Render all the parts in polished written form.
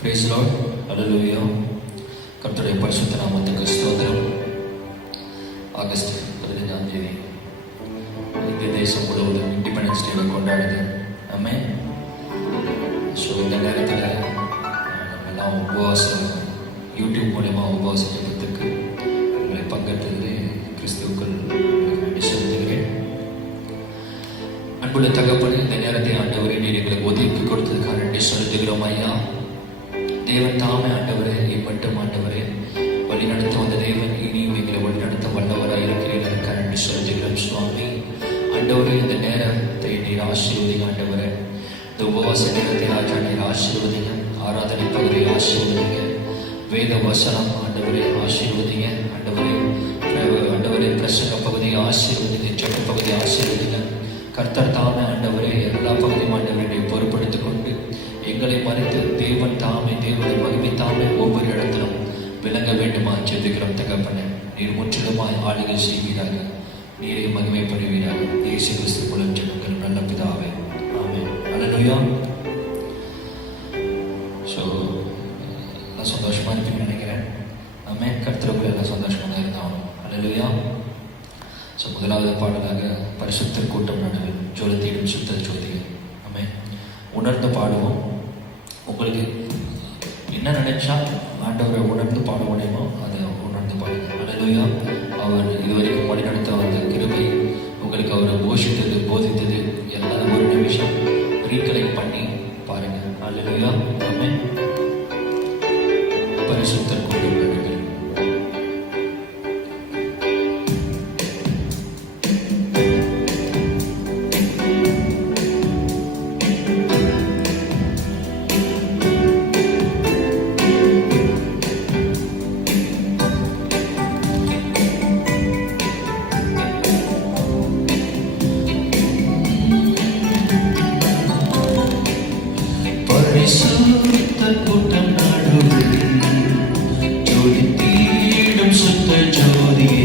Price Lord, ஹல்லேலூயா. கர்த்தருடைய பரிசுத்த நாமத்துக்கு ஸ்தோத்திரம். ஆகஸ்ட் 15ஆம் தேதி இந்திய தேசம் முழுவதும் இண்டிபெண்டன்ஸ் டேவை கொண்டாடுது. ஆமென். ஸோ இந்த நேரத்தில் நம்மெல்லாம் உபவாசம் யூடியூப் மூலமா உபவாச ஜெபத்துக்கு உங்களை பங்கேற்றது கிறிஸ்துவுக்குள் நன்றி செலுத்துகிறேன். அன்புள்ள தகப்பனே, இந்த நேரத்தை ஆண்டவரே நீர் எங்களுக்கு ஒதுக்கி கொடுத்ததுக்காக நன்றி செலுத்துகிறோம் ஐயா. தேவன் தாமே ஆண்டவரே, நீ மட்டும் ஆண்டவரே வழிநடத்த வந்த தேவன், இனியும் எங்களை வழிநடத்த வல்லவராக இருக்கிறீர்கள் நன்றி செலுத்துகிறோம் சுவாமி. ஆண்டவரே, இந்த நேரத்தை நீர் ஆசீர்வதிங்க ஆண்டவரே. இந்த உபவாச நேரத்தை ராஜா நீர் ஆசீர்வதிங்க. ஆராதனை பகுதியை ஆசீர்வதிங்க. வேத வசனம் ஆண்டவரே ஆசீர்வதிங்க ஆண்டவரே. ஆண்டவரே பிரசங்க பகுதியை ஆசீர்வதிங்க. ஜெப பகுதியை ஆசீர்வதிங்க. கர்த்தர் தாமே ஆண்டவரே எல்லா பகுதியும் ஆண்டவரை பொறுப்படுத்திக் கொண்டு எங்களை மறைத்து தேவன் தாமே, தேவனை மகிமை தாமே ஒவ்வொரு இடத்திலும் விளங்க வேண்டுமா ஜெபிக்கிறோம் தகப்பனே. நீர் முற்றிலுமாய் ஆளுகை செய்வீராக, நீரை மகிமைப்படுவீராக. இயேசு கிறிஸ்து மூலம் ஜெபிக்கிறோம் நல்ல பிதாவே, ஆமென். ஹல்லேலூயா. ஸோ எல்லாம் சந்தோஷமா இருப்பீங்கன்னு நினைக்கிறேன். ஆமென். கர்த்தருக்குள்ள எல்லாம் சந்தோஷமாக தான் இருந்தாலும். ஹல்லேலூயா. ஸோ முதலாவது பாடலாக பரிசுத்தர் கூட்டம் நடுவில் ஜோதியிடும் சுத்த ஜோதியை ஆமென் உணர்ந்து பாடுவோம். உங்களுக்கு என்ன நினைச்சா ஆண்டவரை உணர்ந்து பாட முடியுமோ அதை உணர்ந்து பாடுங்க. ஹல்லேலூயா. அவர் இதுவரைக்கும் வழிநடத்த வந்த கிருபை, உங்களுக்கு அவர் போஷித்தது, போதித்தது எல்லாம் ஒரு நிமிஷம் ரீகலெக்ட் பண்ணி பாருங்க. ஹல்லேலூயா. ஆமென். பரிசுத்தர் கூட்டம் நடுவில் கூட்டம் நடுவில் ஜோதித்திடும் சுத்த ஜோதியே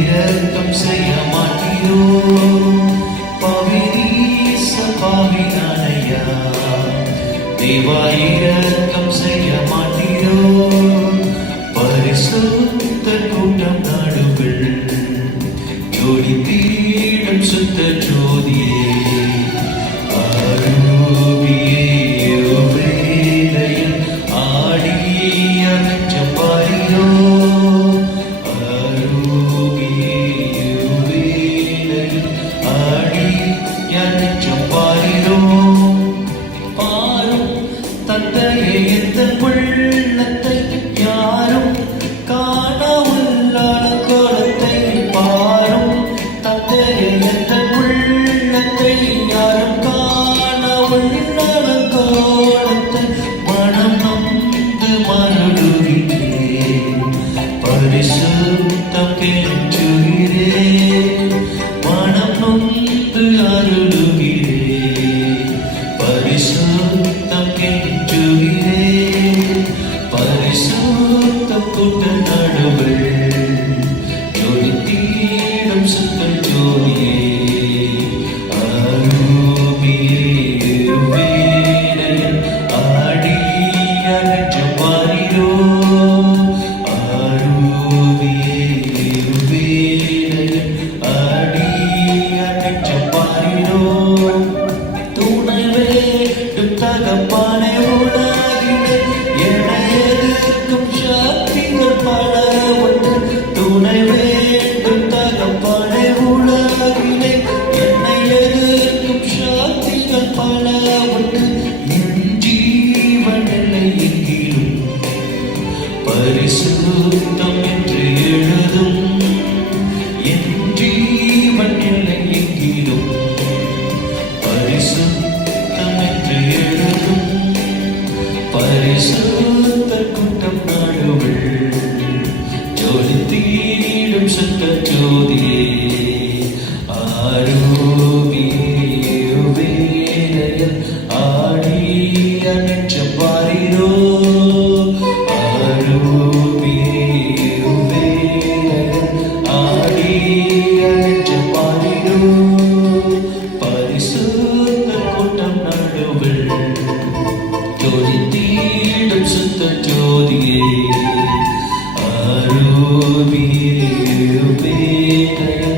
இரக்கம் செய்ய மாட்டீரோ, பவிதீச பாவினானையா. தேவா இரக்கம் செய்ய மாட்டீரோ, பரிசுத்த கூட்டம் நடுவில் ஜோதித்திடும் சுத்த ஜோதியே தகப்பானே உலகிலே என்னை எதிர்க்கும் சக்திகள் பல உண்டு. துணை வேண்டும் தகப்பானே உலகிலே என்னை எதிர்க்கும் சக்திகள் பல உண்டு. என் ஜீவன் இல்லை எங்கிலும் பரிசுத்தம் என்று எழுதும். என் ஜீவன் இல்லை எங்கிலும் பரிசுத்தம் என்று எழுதும். பரிசுத்த கூட்டம் நடுவில் ஜொலித்தீடும் சுத்த ஜோதியே ஆரோபியுவேலையில் ஆடிய நெஞ்சம் பாரிரோ. ஆரோபியுவேலையில் ஆடிய நெஞ்சம் பாரிரோ. பரிசுத்த கூட்டம் நடுவில் ஜொலித்தீடும் சுத்த ஜோதியே ஆரோபியுவேலையில்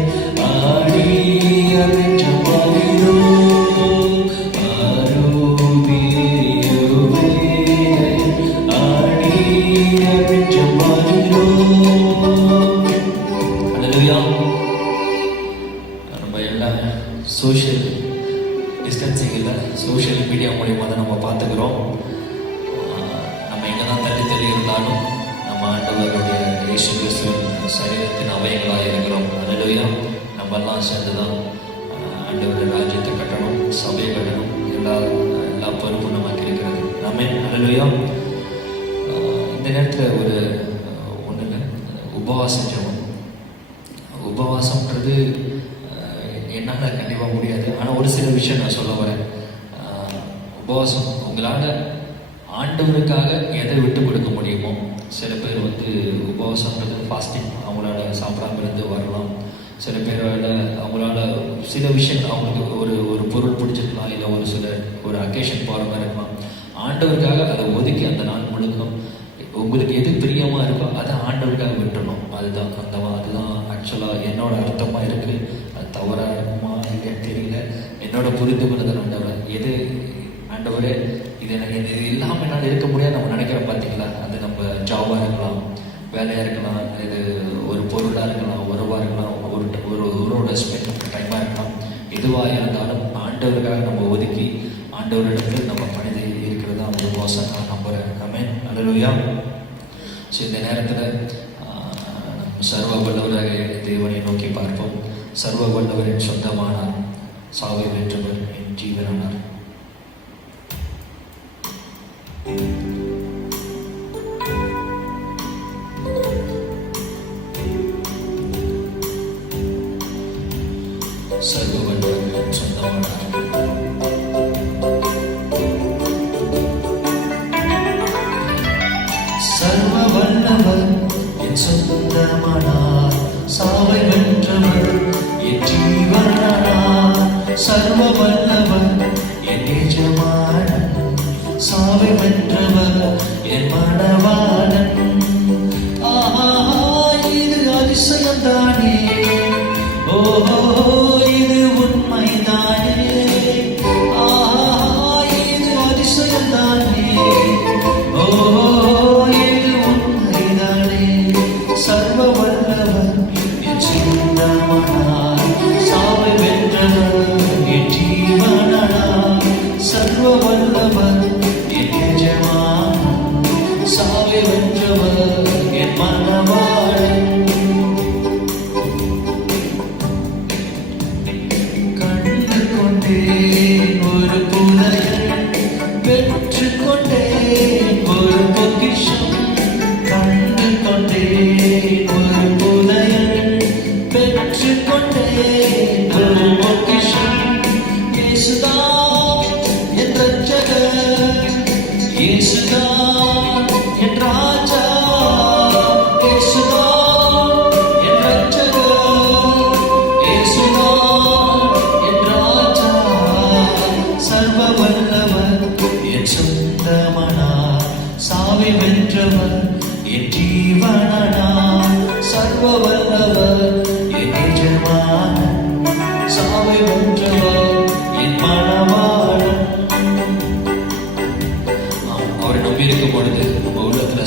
ஆடிய நெஞ்சம் பாரிரோ. ஆரோபியுவேலையில் ஆடிய நெஞ்சம் பாரிரோ. அல்லேலூயா. நம்ம எல்லாம் சோஷியல் டிஸ்டன்சிங் இல்லை, சோஷியல் மீடியா மூலியமாக தான் நம்ம பார்த்துக்கிறோம். நம்ம எங்கே தான் தள்ளி தள்ளி இருந்தாலும் நம்ம ஆண்டவருடைய இயேசு கிறிஸ்துவின் சரீரத்தின் அவயங்களாக இருக்கிறோம். அல்லேலூயா. நம்ம எல்லாம் சேர்ந்து தான் ஆண்டவருடைய ராஜ்யத்தை கட்டணும், சபையை கட்டணும். எல்லா பொறுப்பும் நமக்கு இருக்கிறது. ஆமென். அல்லேலூயா. இந்த நேரத்தில் ஒரு ஒன்று இல்லை, உபவாசம் ஜெபம். உபவாசம்ன்றது என்னால் கண்டிப்பாக முடியாது. ஆனால் ஒரு சில விஷயம் நான் சொல்ல வரேன். உபவாசம் உங்களால் ஆண்டவருக்காக எதை விட்டு கொடுக்க முடியுமோ. சில பேர் உபவாசம்ன்றது ஃபாஸ்டிங், அவங்களால சாப்பிடாம இருந்து வரலாம். சில பேரால் அவங்களால சில விஷயங்கள் அவங்களுக்கு ஒரு பொருள் பிடிச்சிருக்கலாம், இல்லை ஒரு அக்கேஷன் போகிற மாதிரி இருக்கலாம். ஆண்டவருக்காக அதை ஒதுக்கி அந்த நாள் முழுக்கும் உங்களுக்கு எது பிரியமாக இருக்கோ அதை ஆண்டவருக்காக விட்டுறணும். அதுதான் ஆக்சுவலாக என்னோட அர்த்தமாக இருக்குது. அது தவறாக இருக்குமா இல்லைன்னு தெரியல. என்னோட புரிந்து கொள்ளுதல் ஆண்டவர் எது ஆண்டவரே இது இல்லாமல் என்னால் இருக்க முடியாது நம்ம நினைக்கிறோம். பார்த்தீங்களா, அது நம்ம ஜாபாக இருக்கலாம், வேலையாக இருக்கலாம், இது ஒரு பொருளாக இருக்கலாம், உறவாக இருக்கலாம், ஒருவரோட ஸ்பெண்ட் டைமாக இருக்கலாம். எதுவாக இருந்தாலும் ஆண்டவருக்காக நம்ம ஒதுக்கி ஆண்டவரிடத்தில் நம்ம பணிதை இருக்கிறது தான் ஒரு மோசம் நான் நம்புகிறேன். ஆமென். அல்லேலூயா. ஸோ இந்த நேரத்தில் சர்வ வல்லவராக தேவனை நோக்கி பார்ப்போம். சர்வ வல்லவரின் சொந்தமானார், சாவை வென்றவர் என் ஜீவனானார். சர்வ வல்லவரின் சொந்தமானார். சர்வ வல்லவர் என் சொந்தமானார், சாவை வென்றவர் என் ஜீவனானார். சர்வ வல்லவர் என் எஜமானன், சாவை வென்றவர் என் மணவாளன். ஆஹா, இது அதிசயம்தானே, ஓஹோ இது உண்மைதானே. ஆஹா, இது அதிசயம்தானே, ஓஹோ இது உண்மைதானே. சர்வ வல்லவர் என் சொந்தமானார், சாவை வென்றவர் என் ஜீவனானார். சர்வ வல்லவர் என் எஜமானன், சாவை வென்றவர் என் மணவாளன். கண்டு கொண்டேன் ஒரு புதையல், பெற்று கொண்டேன் ஒரு பொக்கிஷம். கண்டு கொண்டேன் ஒரு புதையல், பெற்று கொண்டேன் ஒரு பொக்கிஷம். இயேசுதான் என் ரட்சகர், இயேசுதான் என் ராஜா, இயேசுதான் என் ரட்சகர், இயேசுதான் என் ராஜா. சர்வ வல்லவர் என் சொந்தமானார், சாவை வென்றவர் என் ஜீவனானார். சர்வ வல்லவர் என் எஜமானன், சாவை வென்றவர் என் மணவாளன்.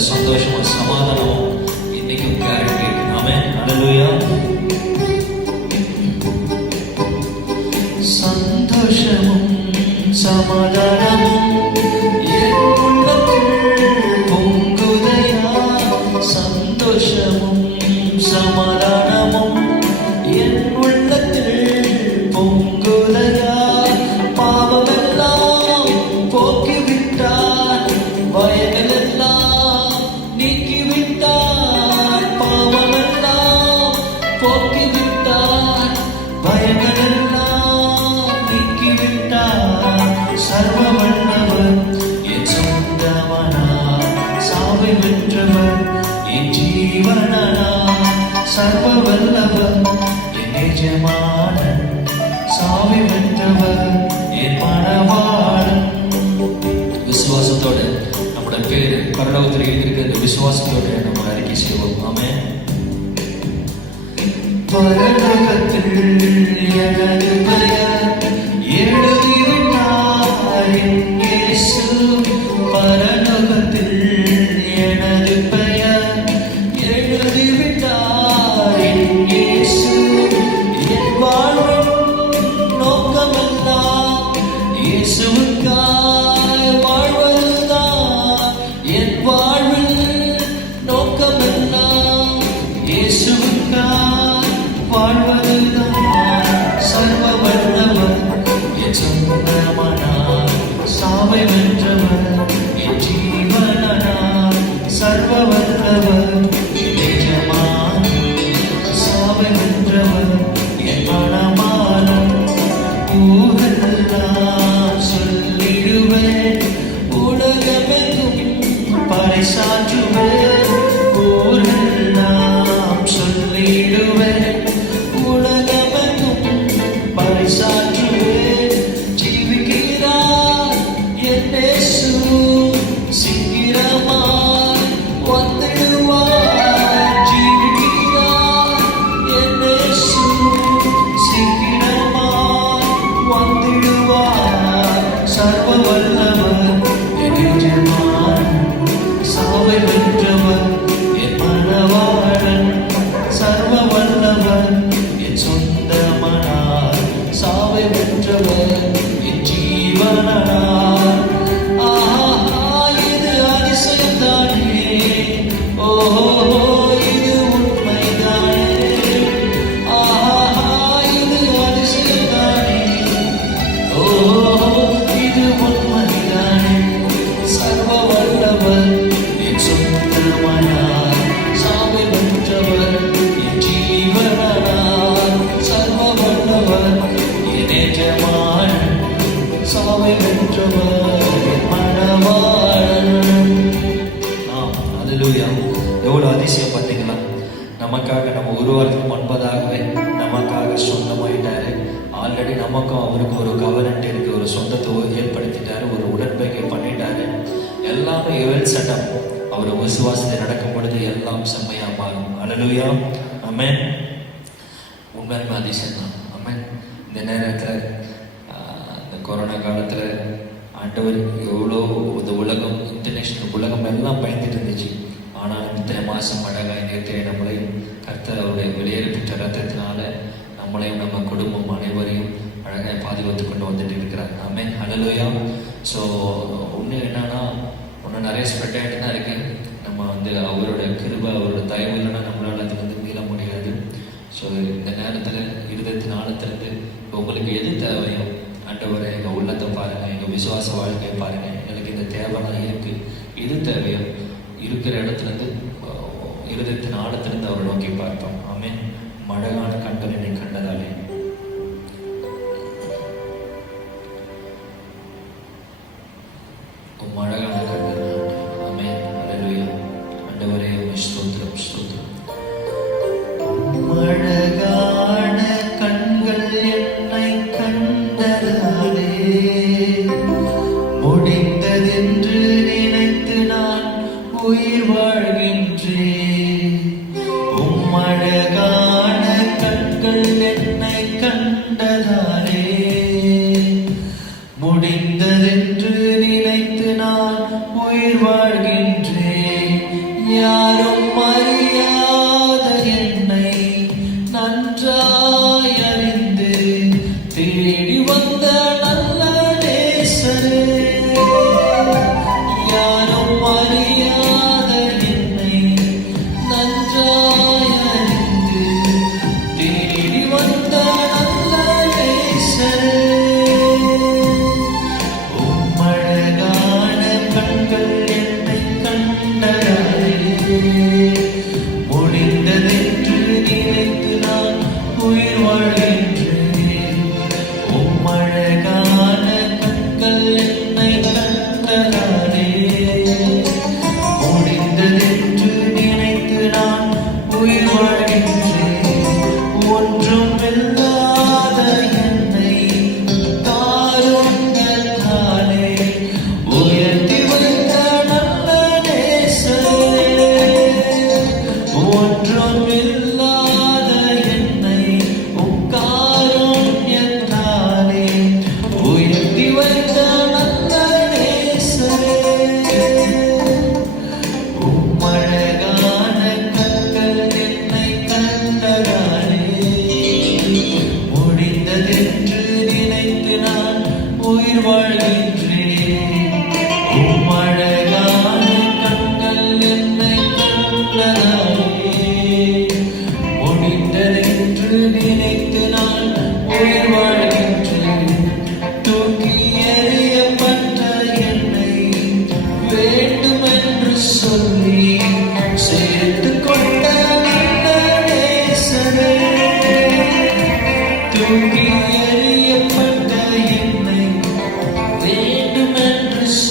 சந்தோஷமும் சமாதானமும் இன்னைக்கும் கேரண்டி. ஆமென். ஹல்லேலூயா. சந்தோஷமும் சமாதானமும் என் உள்ளத்தில் பொங்குதையா. சந்தோஷமும் சமாதானமும் என் உள்ளத்தில் பொங்குதையா. பாவமெல்லாம் போக்கிவிட்டார், பயங்களெல்லாம் நீக்கிவிட்டார். பாவமெல்லாம் போக்கிவிட்டார், பயங்களெல்லாம் நீக்கிவிட்டார். சர்வ வல்லவர் என் சொந்தமானார், சாவை வென்றவர் என் ஜீவனானார். சர்வ வல்லவர் என் எஜமானன், சாவை வென்றவர் என் மணவாளன். விசுவாசத்தோடு நம்முடைய பேரு பரலோகத்தில் இருக்கிற இந்த விசுவாசத்தோடு நம்ம அறிக்கை செய்வோம். ஆமென். பரலோகத்தில் எனது பெயர் எழுதிவிட்டார் என் இயேசு. பரலோகத்தில் எனது பெயர் எழுதிவிட்டார் என் இயேசு. என் வாழ்வின் நோக்கமெல்லாம் இயேசுவுக்காய் வாழ்வதுதான். என் வாழ்வில் நோக்கமெல்லாம் இயேசுவுக்காய் வாழ்வதுதான். சர்வ வல்லவர் என் சொந்தமானார், சாவை வென்றவர் என் ஜீவனானார். சர்வ வல்லவர் என் எஜமானன், சாவை வென்றவர் என் மணவாளன். ஊரெல்லாம் சொல்லிடுவேன், உலகமெங்கும் பறைசாற்றுவேன். ஊரெல்லாம் சொல்லிடுவேன், உலகமெங்கும் பறைசாற்றுவேன். ஜீவிக்கிறார் என் இயேசு, சீக்கிரமாய் வந்திடுவார். ஜீவிக்கிறார் என் இயேசு, சீக்கிரமாய் வந்திடுவார். சர்வ வல்லவர் என் எஜமானன், சாவை வென்றவர் என் மணவாளன். சர்வ வல்லவர் என் சொந்தமானார், சாவை வென்றவர் என் ஜீவனானார். ஆஹா, இது அதிசயம்தானே, ஓஹோ இது உண்மைதானே. ஆஹா, இது அதிசயம்தானே, ஓஹோ இது உண்மைதானே. சர்வ வல்லவர் என் சொந்தமானார், சாவை வென்றவர் என் ஜீவனானார். சர்வ வல்லவர் என் எஜமானன், சாவை வென்றவர் என் மணவாளன். ஹல்லேலூயா. எவ்வளவு அதிசயம் பார்த்தீங்களா? நமக்காக நம்ம உருவாக்கு முன்பதாகவே நமக்காக சொந்தமாயிட்டாரு. ஆல்ரெடி நமக்கும் அவருக்கும் ஒரு கவர்னண்ட் இருக்கு, ஒரு சொந்தத்தை ஏற்படுத்திட்டாரு, ஒரு உடன்படிக்கை பண்ணிட்டாரு. எல்லாமே எவல் சட்டம். அவர் விசுவாசத்தை நடக்கும் பொழுது எல்லாம் செம்மையா மாறும். ஹல்லேலூயா. ஆமென். உண்மையுமே அதிசயம் தான். ஆமென். இந்த நேரத்தில் இந்த கொரோனா காலத்தில் ஆண்டவர் எவ்வளோ இந்த உலகம், இன்டர்நேஷனல் உலகம் எல்லாம் பயந்துட்டு இருந்துச்சு. ஆனால் இத்தனை மாதம் அழகாய் நேர்த்திய நம்மளை கர்த்தர் அவருடைய வெளியேறப்பட்ட ரத்தத்தினால நம்மளையும் நம்ம குடும்பம் அனைவரையும் அழகாய் பாதுகாத்து கொண்டு வந்துட்டு இருக்கிறார். ஆமென். ஹல்லேலூயா. ஸோ ஒன்று என்னன்னா, ஒன்று நிறைய ஸ்ப்ரெட் ஆகிட்டு தான் இருக்கு. நம்ம அவரோட கிருபை, அவரோட தயவு இல்லைன்னா நம்மளால் அது மீள முடியாது. ஸோ இந்த நேரத்தில் இருதயத்தின் ஆழத்திலிருந்து உங்களுக்கு எது தேவையோ, ஆண்டவரை எங்கள் உள்ளத்தை பாருங்கள், எங்கள் விசுவாச வாழ்க்கையை பாருங்கள், எனக்கு இந்த தேவைலாம் இருக்குது, எது தேவையோ இருக்கிற இடத்துலேருந்து இருதயத்தின் ஆழத்திலிருந்து அவரை நோக்கி பார்ப்போம். ஆமென். மழகான கண்கள் என்னை கண்டதாலே மழகான கண்கள். ஆமென். ஹல்லேலூயா. ஆண்டவரே ஸ்தோத்திரம், ஸ்தோத்திரம். மழகான கண்கள் என்னை கண்டதாலே முடிந்ததென்று நினைத்து நான் உயிர் வாழ்கின்றேன். உம்மழகான கண்கள் என்னை கண்டதாலே முடிந்ததென்று நினைத்து நான் உயிர் வாழ்கின்றேன்.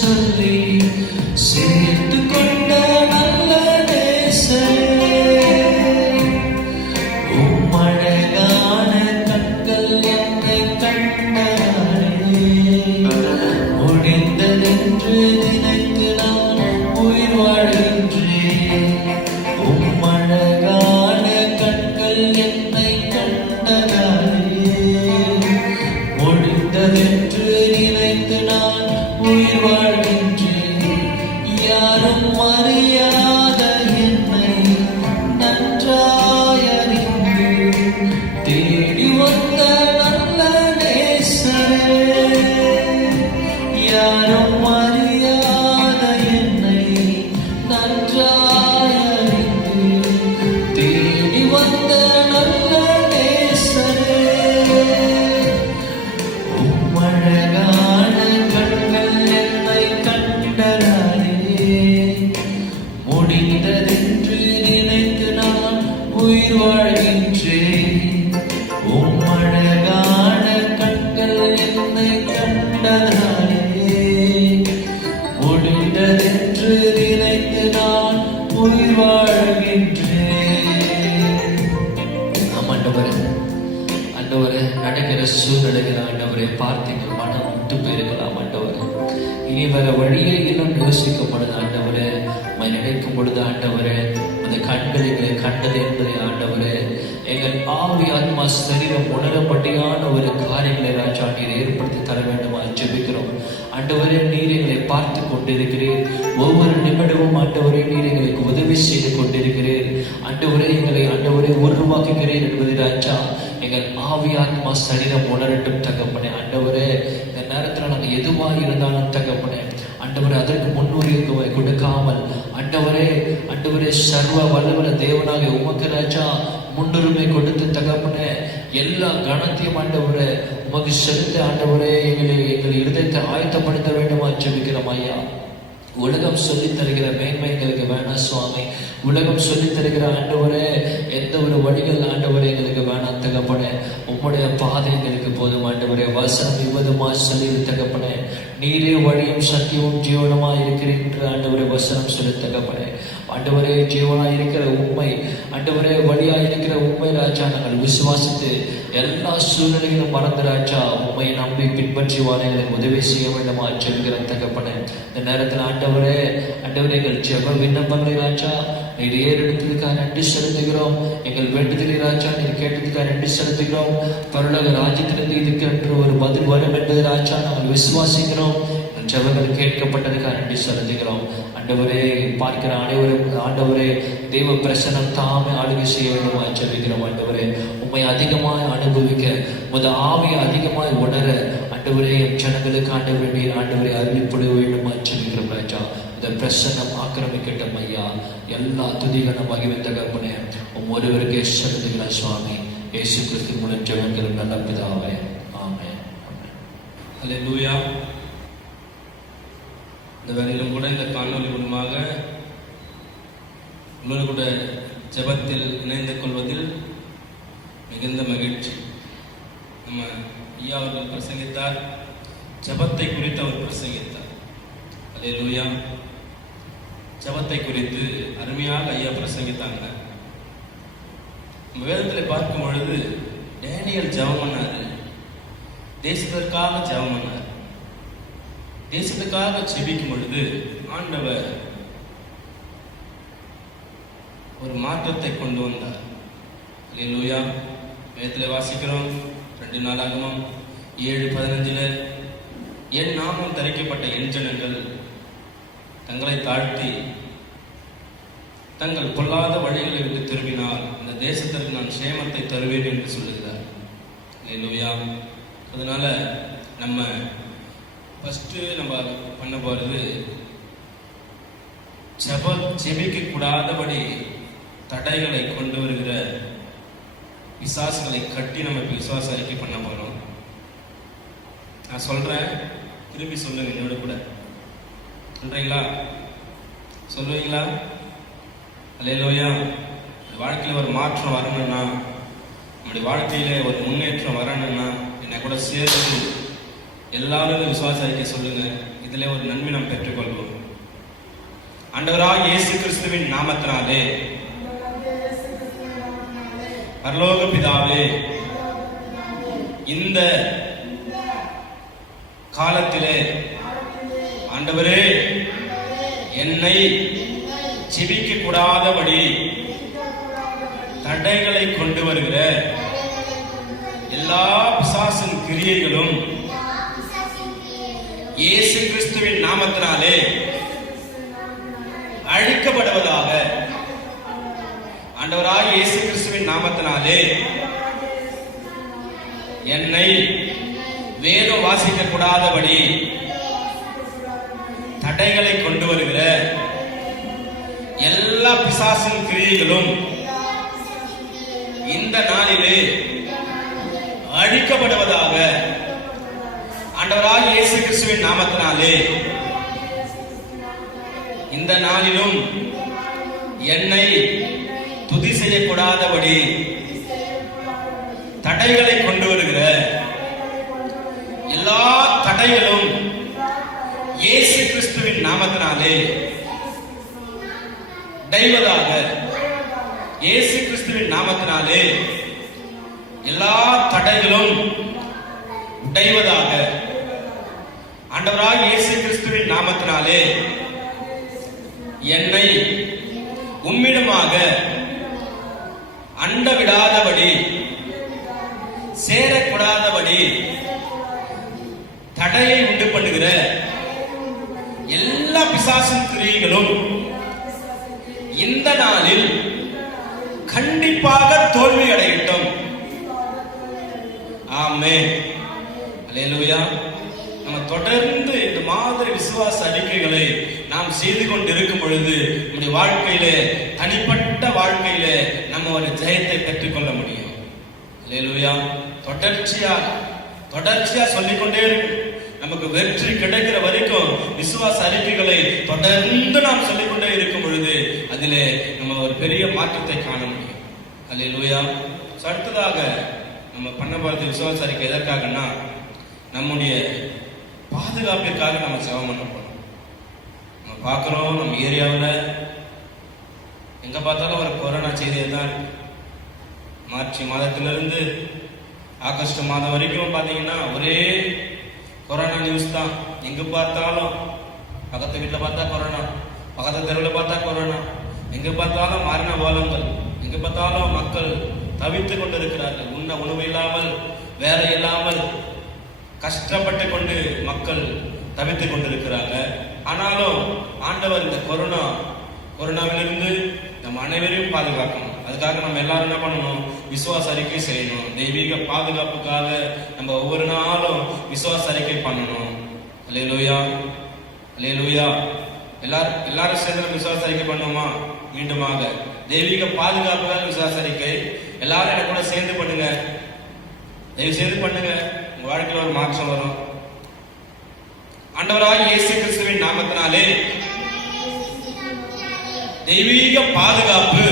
சொல்லி சேர்த்து கொண்ட நல்ல நேசரே, உம்மழகான கண்கள் என்னை கண்டதாலே முடிந்ததென்று நினைத்து நான் உயிர் வாழ்கின்றேன். உம்மழகான கண்கள் என்னை கண்டதாலே முடிந்ததென்று நினைத்து நான் உயிர் வாழ்கின்றேன். யாரும் அறியாத என்னை நன்றாய் அறிந்து தேடி வந்த நல்ல நேசரே, யாரும் அறியாத என்னை நன்றாய் அறிந்து தேடி வந்த நல்ல நேசரே, உம்மழகான கண்கள் என்னை கண்டதாலே முடிந்ததென்று நினைத்து நான் உயிர் வாழ்கின்றேன். உம்மழகான கண்கள் என்னை கண்டதாலே முடிந்ததென்று நினைத்து நான் உயிர் வாழ்கின்றேன். ஆமாண்டவரே, ஆண்டவரே, நடக்கிற சூழ்நிலைகள் ஆண்டவரை பார்த்து எங்கள் மனம் விட்டு போயிருக்கலாம் ஆண்டவரே. இனி வேற வழியே இல்லைன்னு யோசிக்கப்படுது ஆண்டவரே. நினைக்கும் பொழுது ஆண்டவரே, அந்த கண்கள் எங்களை கண்டது என்பதை ஆண்டவரே, எங்கள் ஆவி ஆத்மா சரீரம் உணரப்பட்டியான ஒரு காரியங்களை ராஜா நீர் ஏற்படுத்தி தர வேண்டுமா ஜெபிக்கிறோம் ஆண்டவரே. நீர் எங்களை பார்த்து கொண்டிருக்கிறீர். ஒவ்வொரு நிமிடமும் ஆண்டவரே நீர் எங்களுக்கு உதவி செய்து கொண்டிருக்கிறீர் ஆண்டவரே. எங்களை ஆண்டவரே உருவாக்குகிறீர் என்பதை ராஜா எங்கள் ஆவி ஆத்மா சரீரம் உணரட்டும் தகப்பனே. ஆண்டவரே, இந்த நேரத்தில் நாங்கள் எதுவாக இருந்தாலும் தகப்பனே ஆண்டவரே, அதற்கு முன்னுரிமை கொடுக்காமல் ஆண்டவரே ஆண்டவரே சர்வ வல்லவர தேவனாக உமக்கு ராஜா முன்னுரிமை கொடுத்து தகப்பனே எல்லா கணத்தையும் ஆண்டவரே உமக்கு செலுத்த ஆண்டவரே எங்கள் இருதயத்தை ஆயத்தப்படுத்த வேண்டுமா ஜெபிக்கிறோம் ஐயா. உலகம் சொல்லித் தருகிற மேன்மை எங்களுக்கு வேணாம் சுவாமி. உலகம் சொல்லித் தருகிற ஆண்டவரே எந்த ஒரு வழிகள் ஆண்டவரே எங்களுக்கு வேணாம் தகப்பனே. உம்முடைய பாதை எங்களுக்கு போதும் ஆண்டவரே. வசனம் விவதமா சொல்லி தகப்பனே, நீரே வழியும் சத்தியமும் ஜீவனமா இருக்கிறீன்ற ஆண்டவரே வசனம் சொல்லி தகப்பனே. ஆண்டவரே, ஜீவனாய் இருக்கிற உண்மை ஆண்டவரே, வழியாய் இருக்கிற உண்மை ராஜா நாங்கள் விசுவாசித்து எல்லா சூழ்நிலைகளும் மறந்து ராஜா உண்மை நம்பி பின்பற்றி வாழ எங்களுக்கு உதவி செய்ய வேண்டுமா ஜெபிக்கிற தகப்பனே. இந்த நேரத்தில் ஆண்டவரே ஆண்டவரே எங்கள் ஜெப விண்ணப்பங்களை ராஜா நீர் ஏறெடுத்ததுக்காக நன்றி செலுத்துகிறோம். எங்கள் வேண்டுதலை ராஜா நீர் கேட்டதுக்காக நன்றி செலுத்துகிறோம். பரலோக ராஜ்யத்திலிருந்து இதுக்கு ஒரு பதில் வரும் என்பது ராஜா நாங்கள் விசுவாசிக்கிறோம். ஜெபங்கள் கேட்கப்பட்டதுக்காக நன்றி செலுத்துகிறோம் ஆண்டவரே. பார்க்கிற அனைவரும் ஆண்டவரே தெய்வ பிரசன்னம் தாமே ஆளுகை செய்ய வேண்டுமா ஜெபிக்கிறோம் ஆண்டவரே. உண்மை அதிகமாய் அனுபவிக்க முத ஆவியை அதிகமாய் உணர ஆண்டவரே என் ஜனங்களுக்கு ஆண்டவரே நீர் ஆண்டவரை அறிவிப்பட வேண்டுமா ஜெபிக்கிறோம் ராஜா. இந்த பிரசன்னம் ஆக்கிரமிக்கட்டும் ஐயா. எல்லா துதிகளும் மகிமை தகப்பனே ஒருவருக்கே செலுத்துகிறார் சுவாமி. இயேசு கிறிஸ்து மூலம் ஜெபங்கள் நல்ல பிதாவே, ஆமென். அல்லேலூயா. இந்த வேளையிலும் கூட இந்த காணொலி மூலமாக உங்களோடு கூட ஜெபத்தில் இணைந்து கொள்வதில் மிகுந்த மகிழ்ச்சி. நம்ம ஐயா அவர்கள் பிரசங்கித்தார், ஜெபத்தை குறித்து அவர் பிரசங்கித்தார். அல்லேலூயா. ஜெபத்தை குறித்து அருமையாக ஐயா பிரசங்கித்தாங்க. நம்ம வேதத்தில் பார்க்கும் பொழுது டேனியல் ஜெபம் பண்ணாரு, தேசத்திற்காக ஜெபம் பண்ணார். தேசத்துக்காக ஜெபிக்கும் பொழுது ஆண்டவர் ஒரு மாற்றத்தை கொண்டு வந்தார். அல்லேலூயா. வேதத்தில் வாசிக்கிறோம் 2 நாளாகமம் 7:15 என் நாமம் தரிக்கப்பட்ட என் ஜனங்கள் தங்களை தாழ்த்தி தங்கள் பொல்லாத வழிகளை விட்டு திரும்பினால் இந்த தேசத்திற்கு நான் சேமத்தை தருவேன் என்று சொல்லுகிறார். அல்லேலூயா. அதனால நம்ம ஃபஸ்ட்டு நம்ம பண்ண போகிறது ஜெபிக்க கூடாதபடி தடைகளை கொண்டு வருகிற விசுவாசங்களை கட்டி நம்ம விசுவாச அறிக்கை பண்ண போகிறோம். நான் சொல்கிறேன், திரும்பி சொல்லுங்க என்னோட கூட. சொல்கிறீங்களா? சொல்லுவீங்களா? அல்லேலூயா. வாழ்க்கையில் ஒரு மாற்றம் வரணும்னா, நம்முடைய வாழ்க்கையில ஒரு முன்னேற்றம் வரணும்னா என்னை கூட சேர்த்து எல்லாரும் விசுவாச அறிக்கை சொல்லுங்க. இதிலே ஒரு நன்மை நாம் பெற்றுக்கொள்வோம். ஆண்டவராகிய இயேசு கிறிஸ்துவின் நாமத்தினாலே, பரலோக பிதாவே, இந்த காலத்திலே ஆண்டவரே என்னை ஜெபிக்க கூடாதபடி தடைகளை கொண்டு வருகிற எல்லா பிசாசின் கிரியைகளும் இயேசு கிறிஸ்துவின் நாமத்தினாலே அழிக்கப்படுவதாக. ஆண்டவராகிய இயேசு கிறிஸ்துவின் நாமத்தினாலே என்னை வேதம் வாசிக்க கூடாதபடி தடைகளை கொண்டு வருகிற எல்லா பிசாசின் கிரியைகளும் இந்த நாளிலே அழிக்கப்படுவதாக. ஆண்டவராகிய இயேசு கிறிஸ்துவின் நாமத்தினாலே இந்த நாளிலும் என்னை துதி செய்யக்கூடாதபடி தடைகளை கொண்டு வருகிற எல்லா தடைகளும் இயேசு கிறிஸ்துவின் நாமத்தினாலே உடைவதாக. இயேசு கிறிஸ்துவின் நாமத்தினாலே எல்லா தடைகளும் உடைவதாக. ஆண்டவராகிய இயேசு கிறிஸ்துவின் நாமத்தினாலே என்னை உம்மிடமாக அண்ட விடாதபடி, சேரக்கூடாதபடி தடையை உண்டு பண்ணுகிற எல்லா பிசாசின் கிரியைகளும் இந்த நாளில் கண்டிப்பாக தோல்வி அடையட்டும். ஆமென். அல்லேலூயா. நம்ம தொடர்ந்து இந்த மாதிரி விசுவாச அறிக்கைகளை நாம் செய்து கொண்டிருக்கும் பொழுது நம்முடைய வாழ்க்கையிலே, தனிப்பட்ட வாழ்க்கையிலே நம்ம ஒரு ஜெயத்தை பெற்றுக்கொள்ள முடியும். அல்லேலூயா. தொடர்ச்சியா சொல்லிக்கொண்டே இருக்கும். நமக்கு வெற்றி கிடைக்கிற வரைக்கும் விசுவாச அறிக்கைகளை தொடர்ந்து நாம் சொல்லிக்கொண்டே இருக்கும் பொழுது அதிலே நம்ம ஒரு பெரிய மாற்றத்தை காண முடியும். அல்லேலூயா. அடுத்ததாக நம்ம பண்ண போறது விசுவாச அறிக்கை எதற்காகனா, நம்முடைய பாதுகாப்பிற்காக நம்ம செவம் பண்ண போறோம். நம்ம பார்க்கிறோம், நம்ம ஏரியாவில் எங்க பார்த்தாலும் ஒரு கொரோனா செய்தியை தான் இருக்கு. மார்ச் மாதத்திலிருந்து ஆகஸ்ட் மாதம் வரைக்கும் பார்த்தீங்கன்னா ஒரே கொரோனா நியூஸ் தான். எங்க பார்த்தாலும் பக்கத்து வீட்டில் பார்த்தா கொரோனா, பக்கத்து தெருவில் பார்த்தா கொரோனா, எங்க பார்த்தாலும் மரண ஓலங்கள், எங்க பார்த்தாலும் மக்கள் தவித்துக் கொண்டு இருக்கிறார்கள். உண்ண உணவு இல்லாமல், வேலை இல்லாமல் கஷ்டப்பட்டு கொண்டு மக்கள் தவித்துக் கொண்டிருக்கிறாங்க. ஆனாலும் ஆண்டவர் இந்த கொரோனாவிலிருந்து நம்ம அனைவரையும் பாதுகாக்கணும். அதுக்காக நம்ம எல்லாரும் என்ன பண்ணணும்? விசுவாச அறிக்கை செய்யணும். தெய்வீக பாதுகாப்புக்காக நம்ம ஒவ்வொரு நாளும் விசுவாச அறிக்கை பண்ணணும். அல்லேலூயா, அல்லேலூயா. எல்லாரும் சேர்ந்து விசுவாச அறிக்கை பண்ணுவோமா? மீண்டுமாக தெய்வீக பாதுகாப்புக்காக விசுவாச அறிக்கை எல்லாரும் என்ன கூட சேர்ந்து பண்ணுங்க. தயவு செய்து பண்ணுங்க. உங்க வாழ்க்கையில் ஒரு மாற்றம் வரும். ஆண்டவராகிய இயேசு கிறிஸ்துவின் நாமத்தினாலே தெய்வீக பாதுகாப்பு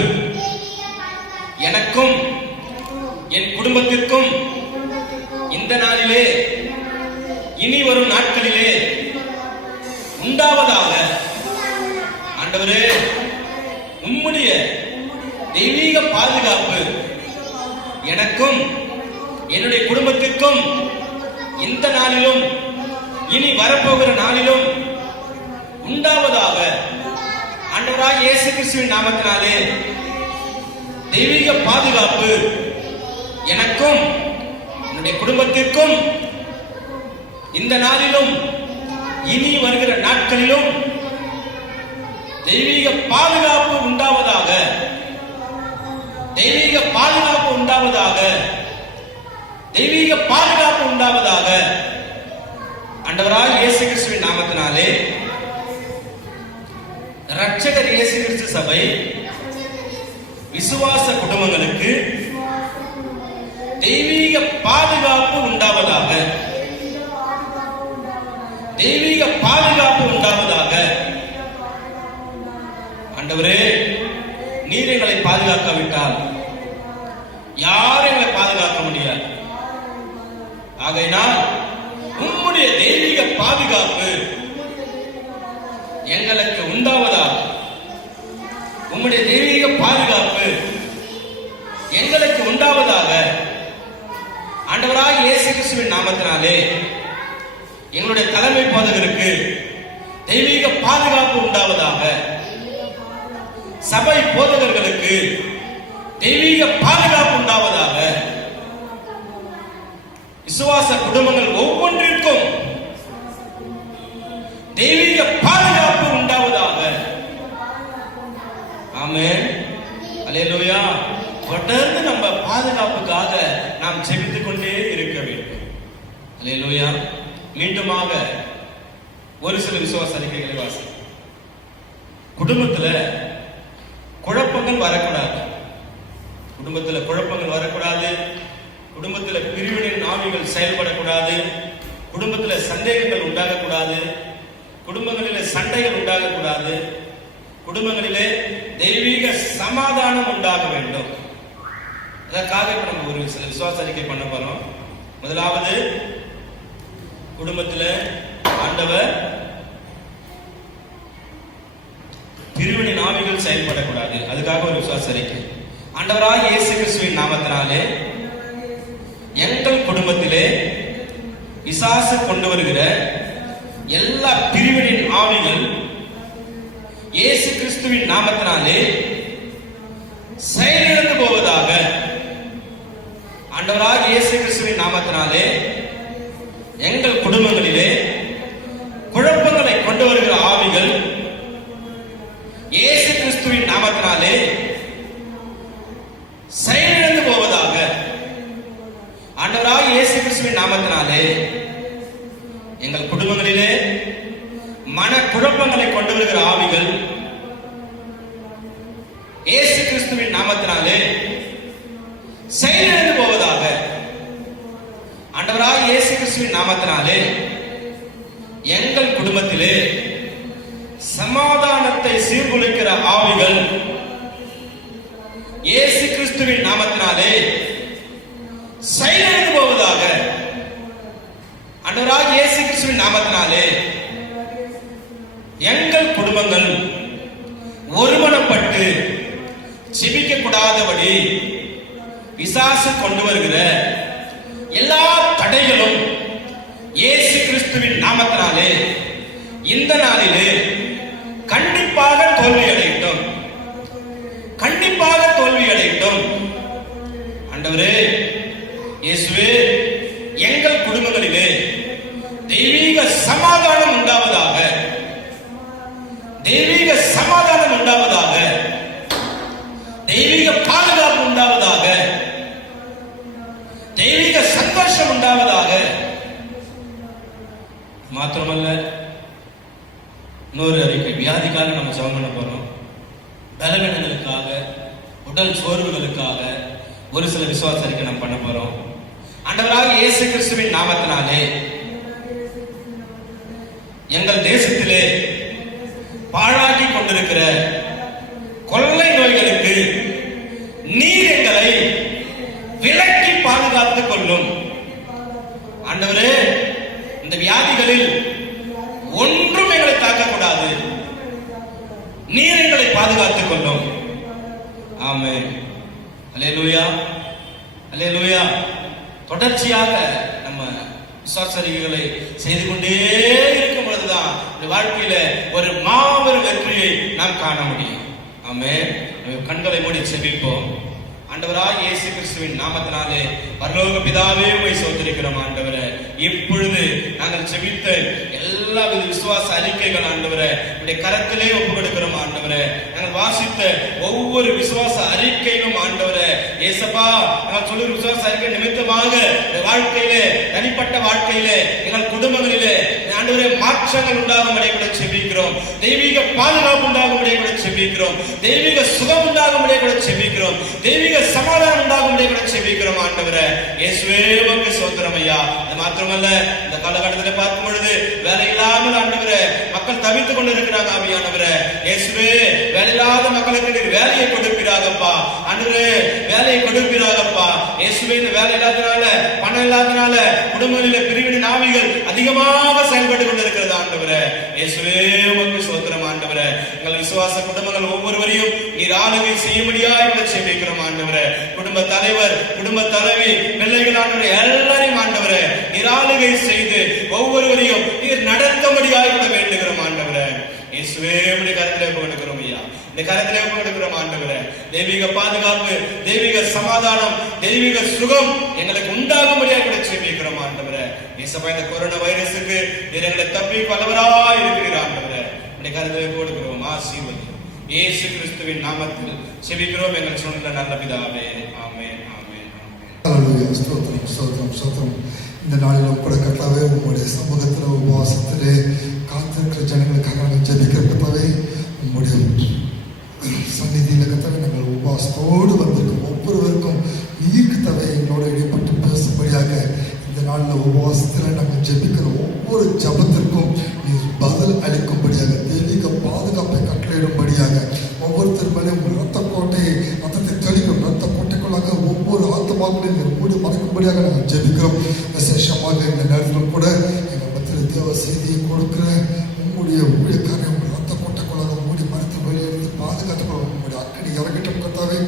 எனக்கும் என் குடும்பத்திற்கும் இந்த நாளிலே, இனி வரும் நாட்களிலே உண்டாவதாக. ஆண்டவரே, உம்முடைய தெய்வீக பாதுகாப்பு எனக்கும் என்னுடைய குடும்பத்திற்கும் இந்த நாளிலும் இனி வரப்போகிற நாளிலும் உண்டாவதாக. ஆண்டவராகிய இயேசு கிறிஸ்துவின் நாமத்தினாலே தெய்வீக பாதுகாப்பு எனக்கும் என்னுடைய குடும்பத்திற்கும் இந்த நாளிலும் இனி வருகிற நாட்களிலும் தெய்வீக பாதுகாப்பு உண்டாவதாக. தெய்வீக பாதுகாப்பு உண்டாவதாக. தெய்வீக பாதுகாப்பு உண்டாவதாக. ஆண்டவராகிய இயேசு கிறிஸ்துவின் நாமத்தினாலே இரட்சகர் இயேசு கிறிஸ்து சபை விசுவாச குடும்பங்களுக்கு தெய்வீக பாதுகாப்பு உண்டாவதாக. தெய்வீக பாதுகாப்பு உண்டாவதாக. ஆண்டவரே, நீர் எங்களை பாதுகாக்காவிட்டால் யாரும் எங்களை பாதுகாக்க முடியாது. ஆகையினால் உம்முடைய தெய்வீக பாதுகாப்பு எங்களுக்கு உண்டாவதாக. உம்முடைய தெய்வீக பாதுகாப்பு எங்களுக்கு உண்டாவதாக. ஆண்டவராகிய இயேசு கிறிஸ்துவின் நாமத்தினாலே எங்களுடைய தலைமை போதகருக்கு தெய்வீக பாதுகாப்பு உண்டாவதாக. சபை போதகர்களுக்கு தெய்வீக பாதுகாப்பு உண்டாவதாக. விசுவாச குடும்பங்கள் ஒவ்வொன்றிற்கும் தெய்வீக பாதுகாப்பு உண்டாவதாக. ஆமென், அல்லேலூயா. தொடர்ந்து நம்ம பாதுகாப்புக்காக நாம் ஜெபித்துக் கொண்டே இருக்க வேண்டும். அல்லேலூயா. மீண்டுமாக ஒரு சில விசுவாச அறிக்கைகளை வாசி. குடும்பத்துல குழப்பங்கள் வரக்கூடாது. குடும்பத்துல குழப்பங்கள் வரக்கூடாது. குடும்பத்துல பிரிவினை ஆவிகள் செயல்படக்கூடாது. குடும்பத்துல சந்தேகங்கள் உண்டாகக்கூடாது. குடும்பங்களிலே சண்டைகள் உண்டாகக்கூடாது. குடும்பங்களிலே தெய்வீக சமாதானம் உண்டாக வேண்டும். அதற்காக நம்ம ஒரு சில விசுவாச அறிக்கை பண்ண போறோம். முதலாவது, குடும்பத்துல ஆண்டவர் பிரிவினை ஆவிகள் செயல்படக்கூடாது. அதுக்காக ஒரு விசுவாச அறிக்கை. ஆண்டவராகிய இயேசு கிறிஸ்துவின் நாமத்தினாலே எங்கள் குடும்பத்திலே பிசாசு கொண்டு வருகிற எல்லா பிரிவினை ஆவிகள் இயேசு கிறிஸ்துவின் நாமத்தினாலே செயலிழந்து போவதாக. ஆண்டவராகிய இயேசு கிறிஸ்துவின் நாமத்தினாலே எங்கள் குடும்பங்களிலே குழப்பங்களை கொண்டு வருகிற ஆவிகள் இயேசு கிறிஸ்துவின் நாமத்தினாலே செயலிழந்து போவதாக. ஆண்டவராகிய இயேசு கிறிஸ்துவின் நாமத்தினாலே எங்கள் குடும்பங்களிலே மன குழப்பங்களை கொண்டு வருகிற ஆவிகள் இயேசு கிறிஸ்துவின் நாமத்தினாலே செயலிழந்து போவதாக. ஆண்டவராகிய இயேசு கிறிஸ்துவின் நாமத்தினாலே எங்கள் குடும்பத்திலே சமாதானத்தை சீர்குலைக்கிற ஆவிகள் இயேசு கிறிஸ்துவின் நாமத்தினாலே செயலிழந்து போவதாக. ஆண்டவராகிய இயேசு கிறிஸ்துவின் நாமத்தினாலே எங்கள் குடும்பங்கள் ஒருமனப்பட்டு ஜெபிக்க கூடாதபடி பிசாசு கொண்டு வருகிற எல்லா தடைகளும் இயேசு கிறிஸ்துவின் நாமத்தினாலே இந்த நாளிலே கண்டிப்பாக தோல்வி அடையட்டும். கண்டிப்பாக தோல்வி அடையட்டும். ஆண்டவரே இயேசுவே, எங்கள் குடும்பங்களிலே தெய்வீக சமாதானம் உண்டாவதாக. தெய்வீக சமாதானம் உண்டாவதாக. தெய்வீக பாதுகாப்பு உண்டாவதாக. தெய்வீக சந்தோஷம் உண்டாவதாக. மாத்திரமல்ல, இன்னொரு அறிக்கை. வியாதிக்காக நம்ம ஜெபம் பண்ண போறோம். பலவீனங்களுக்காக, உடல் சோர்வுகளுக்காக ஒரு சில விசுவாச அறிக்கை நம்ம பண்ண போறோம். ஆண்டவராகிய இயேசு கிறிஸ்துவின் நாமத்தினாலே எங்கள் தேசத்திலே பாழாக்கி கொண்டிருக்கிற கொள்ளை நோய்களுக்கு நீர் எங்களை விலக்கி பாதுகாத்துக் கொள்ளும். ஆண்டவரே, இந்த வியாதிகளில் ஒன்றும் எங்களை தாக்கக்கூடாது. நீர் எங்களை பாதுகாத்துக் கொள்ளும். ஆமென், அல்லேலூயா, அல்லேலூயா. தொடர்ச்சியாக நம்ம விசுவாசரிகளை செய்து கொண்டே இருக்கும் பொழுதுதான் வாழ்க்கையில ஒரு மாபெரும் வெற்றியை நாம் காண முடியும். ஆமென். கண்களை மூடி செபிப்போம். ஆண்டவராகிய இயேசு கிறிஸ்துவின் நாமத்தினாலே பரலோக பிதாவே உம்மை ஸ்தோத்திரிக்கிறோம். ஆண்டவரே, இப்பொழுது நாங்கள் செபித்த எல்லா வித விசுவாச அறிக்கைகள் ஆண்டவரே உடைய கரத்திலே ஒப்புக் கொடுக்கிறோம். ஆண்டவரே, நாங்கள் வாசித்த ஒவ்வொரு விசுவாச அறிக்கையிலும் ஆண்டவரே இயேசப்பா, நாங்கள் சொல்லுகிற விசுவாச அறிக்கை நிமித்தமாக வாழ்க்கையிலே, தனிப்பட்ட வாழ்க்கையிலே, எங்கள் குடும்பங்களிலே ஆண்டவரே மாற்றங்கள் உண்டாகும்படி கூட செபிக்கிறோம். தெய்வீக பாதுகாப்பு உண்டாகும்படி கூட செபிக்கிறோம். தெய்வீக சுகம் உண்டாகும்படி கூட செபிக்கிறோம். தெய்வீக சமாதானம் உண்டாகும்படி கூட செபிக்கிறோம். ஆண்டவரே இயேசுவே உமக்கு ஸ்தோத்திரம் ஐயா. அது மாத்திரமல்ல, இந்த காலகட்டத்தில் பார்க்கும் பொழுது வேலை இல்லாமல் ஆண்டவரே மக்கள் மக்கள் தவித்துக் கொண்டிருக்கிறாங்க ஆவியானவரே. இயேசுவே, வேலையில்லாத மக்களுக்கு நீர் வேலையை கொடுப்பீராகப்பா. ஆண்டவரே, வேலையை கொடுப்பீராகப்பா. இயேசுவே, இந்த வேலை இல்லாதனால, பணம் இல்லாதனால குடும்பங்களிலே பிரிவினை ஆவிகள் அதிகமாக செயல்பட்டு கொண்டிருக்கிறது ஆண்டவரே. இயேசுவே, உமக்கு ஸ்தோத்திரம் ஆண்டவரே. எங்கள் விசுவாச குடும்பங்கள் ஒவ்வொருவரையும் நீர் ஆளுகை செய்யும்படியாய் செபிக்கிறோம் ஆண்டவரே. குடும்ப தலைவர், குடும்ப தலைவி, பிள்ளைகள் ஆண்டவரே, எல்லாரையும் ஆண்டவரே நீர் ஆளுகை செய்து ஒவ்வொருவரையும் நீர் நடத்தும்படியாய் வேண்டுகிறோம் ஆண்டவரே. இயேசுவே, உம்முடைய கரத்திலே ஒப்புக்கொடுக்கிறோம் ஐயா. இந்த கரத்திலே ஒப்புக்கொடுக்கிறோம் ஆண்டவரே. தெய்வீக பாதுகாப்பு, தெய்வீக சமாதானம், தெய்வீக சுகம் எங்களுக்கு உண்டாகும்படியாக கூட செபிக்கிறோம் ஆண்டவரே. இயேசுப்பா, இந்த கொரோனா வைரஸுக்கு நீர் எங்களை தப்பி வல்லவராய் இருக்கிறீர் ஆண்டவரே. உம்முடைய கரத்திலே ஒப்புக்கொடுக்கிறோம். ஆசீர்வதி இயேசு கிறிஸ்துவின் நாமத்தில் செபிக்கிறோம் எங்கள் சொன்ன நல்ல பிதாவே. ஆமென், ஆமென், ஆமென். ஹல்லேலூயா. ஸ்தோத்திரம், ஸ்தோத்திரம், ஸ்தோத்திரம். இந்த நாளிலும் கூட கர்த்தாவே, உங்களுடைய சமூகத்தில் உபவாசத்திலே காத்திருக்கிற ஜனங்களுக்காக நாங்கள் ஜெபிக்கிற கர்த்தாவே, உங்களுடைய சந்நிதியில் கர்த்தாவே நாங்கள் உபவாசத்தோடு வந்திருக்கோம். ஒவ்வொருவருக்கும் நீர் கர்த்தாவே எங்களோட இடைப்பட்டு பேசும்படியாக இந்த நாளில் உபவாசத்தில் நாங்கள் ஜெபிக்கிற ஒவ்வொரு ஜபத்திற்கும் நீர் பதில் அளிக்கும்படியாக, தெய்வீக பாதுகாப்பை கட்டளையிடும்படியாக, ஒவ்வொருத்தர் மேலேயும் ரத்த கோட்டையை ரத்தத்தை தெளிக்கும் ரத்த கோட்டைக்குள்ளாக ஒவ்வொரு ஆத்மாக்களையும் நீர் மூடி மறைக்கும்படியாக நாங்கள் ஜெபிக்கிறோம். விசேஷமாக இந்த நேரத்தில் கூட எங்கள் மத்தியில் தேவ செய்தியை கொடுக்கிற உங்களுடைய ஊழியக்காரை உங்கள் ரத்த கோட்டைக்குள்ளாக மூடி மறைத்து வெளியெடுத்து பாதுகாத்துக்கொள்ள உங்களுடைய அக்கடி இறங்கிட்டும் கத்தாவே.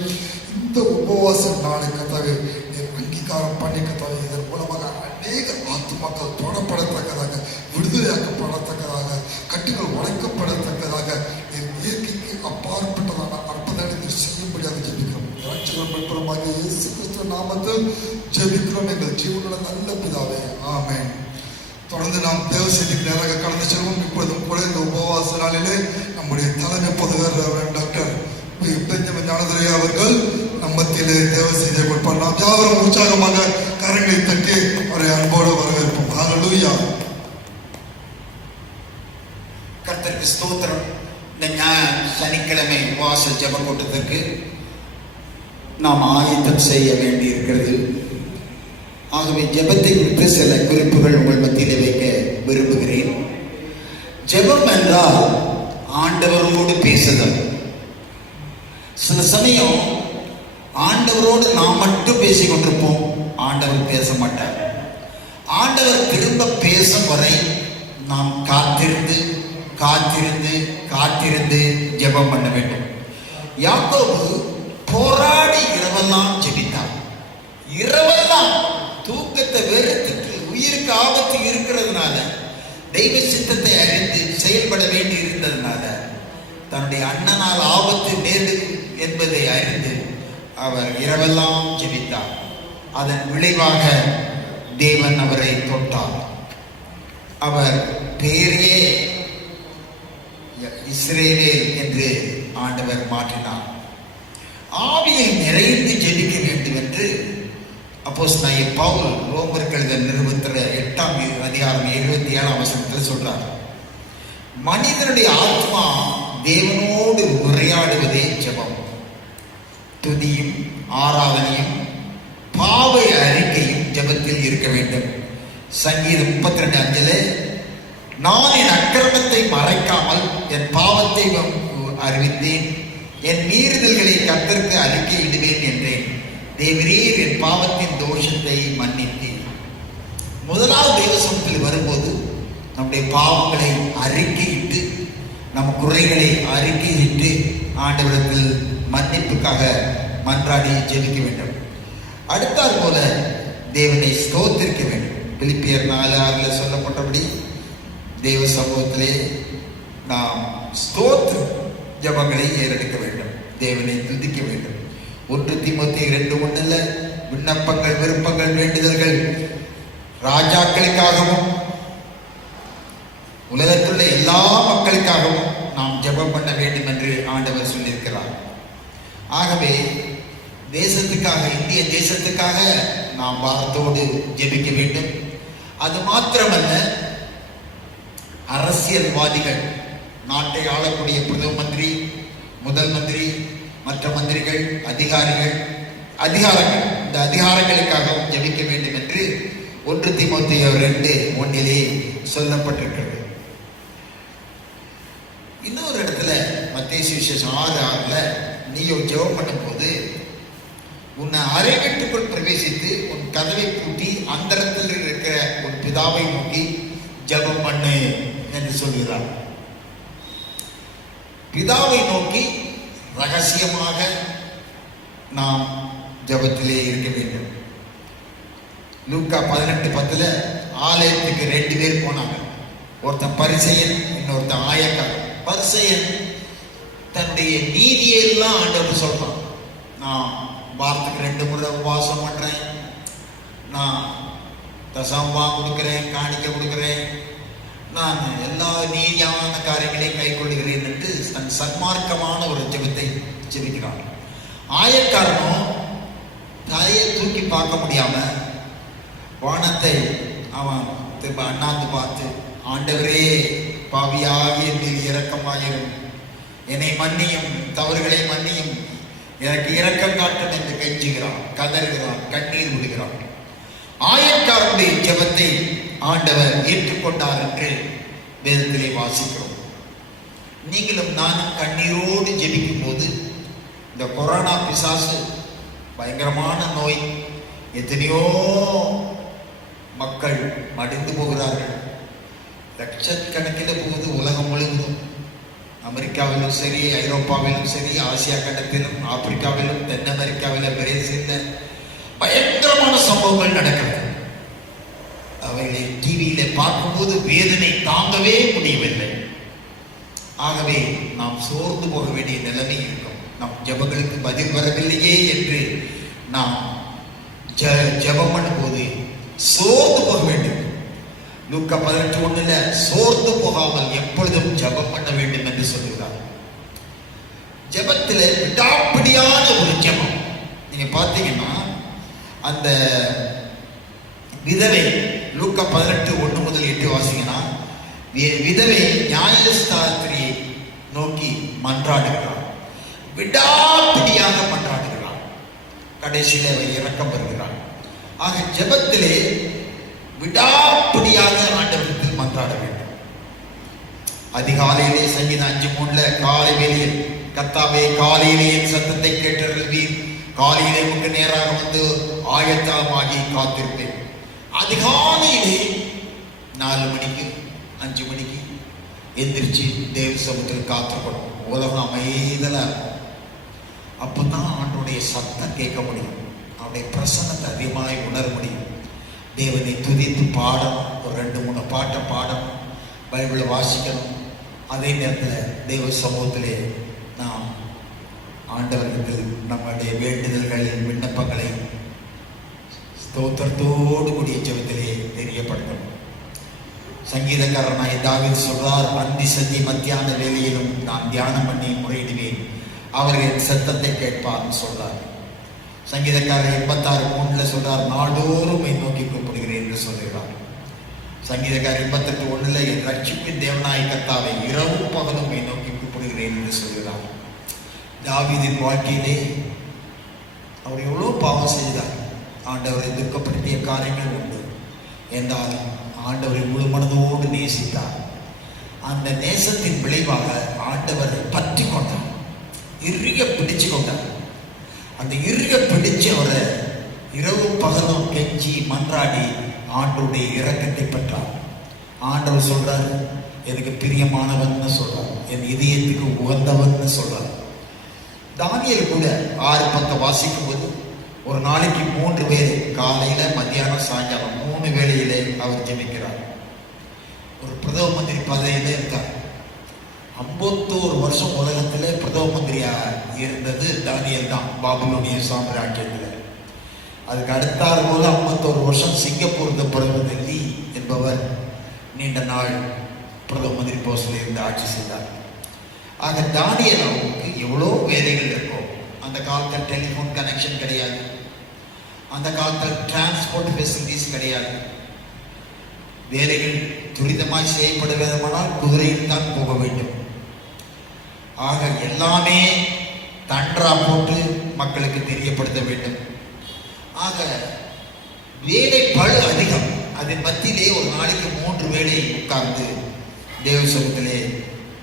இந்த உபவாச நாளை கத்தாவே நீர் அங்கீகாரம் பண்ணி கத்தாவே, இதன் மூலமாக அநேக ஆத்மாக்கள் தொடப்படத்தக்கதாக, விடுதலையாக்கப்படத்தக்கதாக, கட்டுகள் உடைக்கப்படத்தக்கதாக இயற்கைக்கு அப்பாற்பட்டதான அற்புதத்தை செய்யும்படியாக ஜெபிக்கிறோம். இரட்சகர் பெற்றோமாக இயேசு கிறிஸ்து நாமத்தில் ஜெபிக்கிறோம் எங்கள் ஜீவனுள்ள நல்ல பிதாவே. ஆமென். தொடர்ந்து நாம் தேவ செய்திக்கு நேராக கடந்து செல்வோம். இப்பொழுதும் கூட இந்த உபவாச நாளிலே நம்முடைய தலைமை பொதுவர் டாக்டர் பெஞ்சமின் ஞானதுரை அவர்கள் நம்மத்திலே தேவ செய்தியை கொடுப்பார். நாம் யாவரும் உற்சாகமாக கரங்களை தட்டி அவரை அன்போடு வரவேற்போம். ஹல்லேலூயா. கர்த்தருக்கு ஸ்தோத்திரம். இந்த சனிக்கிழமை உபவாச ஜெப கூட்டத்துக்கு நாம் ஆயத்தம் செய்ய வேண்டி இருக்கிறது. ஆகவே ஜெபத்தை குறித்து சில குறிப்புகள் உங்கள் மத்தியிலே வைக்க விரும்புகிறேன். ஜெபம் என்றால் ஆண்டவரோடு பேசுதல். சில சமயம் ஆண்டவரோடு நாம் மட்டும் பேசிக் கொண்டிருப்போம், ஆண்டவர் பேச மாட்டார். ஆண்டவர் திரும்ப பேசும் வரை நாம் காத்திருந்து காத்திருந்து காத்திருந்து ஜெபம் பண்ண வேண்டும். யாக்கோபு போராடி இரவெல்லாம் ஜெபித்தார். இரவெல்லாம் தூக்கத்தை வெறுத்துட்டு உயிருக்கு ஆபத்து இருக்கிறதுனால, தெய்வ சித்தத்தை அறிந்து செயல்பட வேண்டி இருந்ததுனால, தன்னுடைய அண்ணனால் ஆபத்து நேரிடும் என்பதை அறிந்து அவர் இரவெல்லாம் ஜெபித்தார். அதன் விளைவாக தேவன் அவரை தொட்டார். அவர் பெயரே இஸ்ரவேல் என்று ஆண்டவர் மாற்றினார். ஆவியில் நிறைந்து ஜெபிக்க வேண்டும் என்று அப்போஸ்தலனாகிய பவுல் ரோமருக்கு எழுதிய நிருபத்தில் 8ஆம் அதிகாரம் 27ஆம் வசனத்தில் சொல்றார். மனிதனுடைய ஆத்மா தேவனோடு உரையாடுவதே ஜெபம். துதியும் ஆராதனையும் பாவ அறிக்கையும் ஜெபத்தில் இருக்க வேண்டும். சங்கீதம் 32:5 நான் என் அக்கிரமத்தை மறைக்காமல் என் பாவத்தை அறிவித்தேன், என் மீறுதல்களை கர்த்தருக்கு அறிக்கையிடுவேன் என்றேன். தேவரீர் என் பாவத்தின் தோஷத்தை மன்னித்தேன். முதலாவது தேவசமத்தில் வரும்போது நம்முடைய பாவங்களை அறிக்கையிட்டு, நம் குறைகளை அறிக்கையிட்டு ஆண்டவரிடத்தில் மன்னிப்புக்காக மன்றாடி ஜெபிக்க வேண்டும். அடுத்தாற் போல தேவனை ஸ்தோத்திரிக்க வேண்டும். பிலிப்பியர் 4:6 சொல்லப்பட்டபடி தேவ சமூகத்திலே நாம் ஸ்தோத்திர ஜபங்களை ஏறெடுக்க வேண்டும், தேவனை துதிக்க வேண்டும். 1 தீமோத்தேயு 2:1 விண்ணப்பங்கள், விருப்பங்கள், வேண்டுதல்கள் ராஜாக்களுக்காகவும் உலகத்துள்ள எல்லா மக்களுக்காகவும் நாம் ஜெபம் பண்ண வேண்டும் என்று ஆண்டவர் சொல்லியிருக்கிறார். ஆகவே தேசத்துக்காக, இந்திய தேசத்துக்காக நாம் வாரத்தோடு ஜெபிக்க வேண்டும். அது மாத்திரமல்ல, அரசியல்வாதிகள், நாட்டை ஆளக்கூடிய பிரதம மந்திரி, முதல் மந்திரி, மற்ற மந்திரிகள், அதிகாரங்கள், இந்த அதிகாரங்களுக்காகவும் ஜெபிக்க வேண்டும் என்று 1 தீமோத்தேயு 2:1 சொல்லப்பட்டிருக்கிறது. இடத்துல மத்தேயு சுவிசேஷம் 6:6 நீயோ ஜெபம் பண்ணும்போது உன்னை அறை வீட்டுக்குள் பிரவேசித்து உன் கதவை பூட்டி அந்தரத்தில் இருக்கிற உன் பிதாவை நோக்கி ஜெபம் பண்ணு என்று சொல்கிறார். பிதாவை நோக்கி ரகசியமாக நாம் ஜெபத்திலே இருக்க வேண்டும். லூக்கா 18:10 ஆலயத்துக்கு 2 பேர் போனாங்க. ஒருத்தன் பரிசேயன், இன்னொருத்தன் ஆயக்காரன். பரிசேயன் தன்னுடைய நீதியெல்லாம் ஆண்டவர் சொல்றான். நான் வாரத்துக்கு 2 முறை உபவாசம் பண்றேன், நான் தசம்பா கொடுக்கிறேன், காணிக்க கொடுக்கிறேன், நான் எல்லா நீதியான காரியங்களையும் கை கொள்ளுகிறேன் என்று தன் சன்மார்க்கமான ஒரு ஜெபத்தை ஜெபிக்கிறான். ஆயக்காரனும் தலையை தூக்கி பார்க்க முடியாம வானத்தை அவன் திரும்ப அண்ணாந்து பார்த்து, ஆண்டவரே பாவியாகி என் மீது இரக்கமாயிரும், என்னை மன்னியும், தவறுகளை மன்னியும், எனக்கு இரக்கம் காட்டும் என்று கெஞ்சுகிறான், கதறுகிறான், கண்ணீர் விடுகிறான். ஆயக்காரனுடைய ஜெபத்தை ஆண்டவர் ஏற்றுக்கொண்டார் என்று வேதத்திலே வாசிக்கிறோம். நீங்களும் நானும் கண்ணீரோடு ஜெபிக்கும் போது இந்த கொரோனா பிசாசு பயங்கரமான நோய், எத்தனையோ மக்கள் மடிந்து போகிறார்கள். லட்சக்கணக்கில் போகுது உலகம் முழுவதும். அமெரிக்காவிலும் சரி, ஐரோப்பாவிலும் சரி, ஆசியா கண்டத்திலும், ஆப்பிரிக்காவிலும், தென் அமெரிக்காவிலும், பிரேசிலில் பயங்கரமான சம்பவங்கள் நடக்கிறது. அவைகளை டிவியில பார்க்கும்போது வேதனை தாங்கவே முடியவில்லை. ஆகவே நாம் சோர்ந்து போக வேண்டிய நிலைமை இருக்கும். நம் ஜெபங்களுக்கு பதில் வரவில்லையே என்று நாம் ஜெபம் பண்ணும்போது சோர்ந்து போக வேண்டும். லூக்கா 18:1 சோர்ந்து போகாமல் எப்பொழுதும் ஜெபம் பண்ண வேண்டும் என்று சொல்கிறார். ஜெபத்தில் விடாப்பிடியான ஒரு ஜெபம். நீங்க பார்த்தீங்கன்னா அந்த விதவை லூக்கா 18:1-8 வாசிங்கன்னா, விதவை நியாயஸ்தானத்திரியை நோக்கி மன்றாடுகிறார், விடாப்பிடியாக மன்றாடுகிறார், கடைசியில் அவர் இரக்கம் வருகிறார். ஆக ஜெபத்திலே விடாப்பிடியாக ஆண்டவரிடத்தில் மன்றாட வேண்டும். அதிகாலையிலே சங்கீதம் 5:3 காலை வேளையில் கர்த்தாவே காலையிலே என் சத்தத்தை கேட்டருள்வீர், காலையிலே உங்க நேராக வந்து ஆயத்தமாகி காத்திருப்பேன். அதிகாலையிலே 4 மணிக்கு 5 மணிக்கு எந்திரிச்சு தேவ சமூகத்தில் காத்திருக்கணும். உலகம் அமைதலா இருக்கும். அப்பதான் ஆண்டோடைய சத்தம் கேட்க முடியும், அவருடைய பிரசன்னத்தை அதிகமாக உணர முடியும். தேவனை துதித்து பாடணும், ஒரு 2-3 பாட்டை பாடணும், பைபிளை வாசிக்கணும். அதே நேரத்தில் தேவ சமூகத்திலே நாம் ஆண்டவர்கள் நம்முடைய வேண்டுதல்களின் விண்ணப்பங்களை ஸ்தோத்திரத்தோடு கூடிய ஜெபத்திலே தெரியப்படுத்தணும். சங்கீதக்காரனாய் தாவீது சொல்றார், அந்தி சந்தி மத்தியான வேளையிலும் நான் தியானம் பண்ணி முறையிடுவேன், அவர்கள் சத்தத்தை கேட்பார்னு சொல்றார். சங்கீதக்காரர் 86:3 சொல்றார், நாடோறும் நோக்கி கூப்பிடுகிறேன் என்று சொல்கிறார். சங்கீதக்காரர் 88:1 என் ரட்சிப்பின் தேவனாய் கர்த்தாவை இரவும் பகலும் நோக்கி கூப்பிடுகிறேன் என்று சொல்கிறார். தாவீதின் வாழ்க்கையிலே அவர் எவ்வளோ பாவம் செய்தார், ஆண்டவரை துக்கப்படுத்திய காரியங்கள் உண்டு. என்றால் ஆண்டவரை முழு மனதோடு நேசித்தார். அந்த நேசத்தின் விளைவாக ஆண்டவரை பற்றி கொண்டார், இறுக பிடிச்சு கொண்டார். அந்த இறுக பிடிச்சு அவரை இரவு பகலும் கெஞ்சி மன்றாடி ஆண்டவருடைய இரக்கத்தை பெற்றார். ஆண்டவர் சொல்றார், எனக்கு பிரியமானவன் சொல்றார், என் இதயத்துக்கு உகந்தவன் சொல்றார். தானியேல் கூட 6:10 வாசிக்கும் போது ஒரு நாளைக்கு 3 வேளை, காலையில மத்தியானம் சாயங்காலம் 3 வேளையிலே அவர் ஜெபிக்கிறார். ஒரு பிரதம மந்திரி பதவியில இருக்கார். 51 வருஷம் உலகத்திலே பிரதம மந்திரியா இருந்தது தானியேல் தான், பாபிலோனிய சாம்ராஜ்யத்தில். அதுக்கு அடுத்தாறு போது 51 வருஷம் சிங்கப்பூர் பிரதமர் லீ என்பவர் நீண்ட நாள் பிரதம மந்திரி போஸ்டில் இருந்து ஆட்சி செய்தார். ஆக தானியேல் அவருக்கு எவ்வளோ வேலைகள் இருக்கும். அந்த காலத்தில் டெலிஃபோன் கனெக்ஷன் கிடையாது, அந்த காலத்தில் டிரான்ஸ்போர்ட் ஃபெசிலிட்டிஸ் கிடையாது. வேலைகள் துரிதமாய் செய்யப்பட வேண்டுமானால் குதிரையில் தான் போக வேண்டும். ஆக எல்லாமே தன்றா போட்டு மக்களுக்கு தெரியப்படுத்த வேண்டும். ஆக வேலை பழு அதிகம். அதன் மத்தியிலே ஒரு நாளைக்கு 3 வேளை உட்கார்ந்து தேவ சமூகத்திலே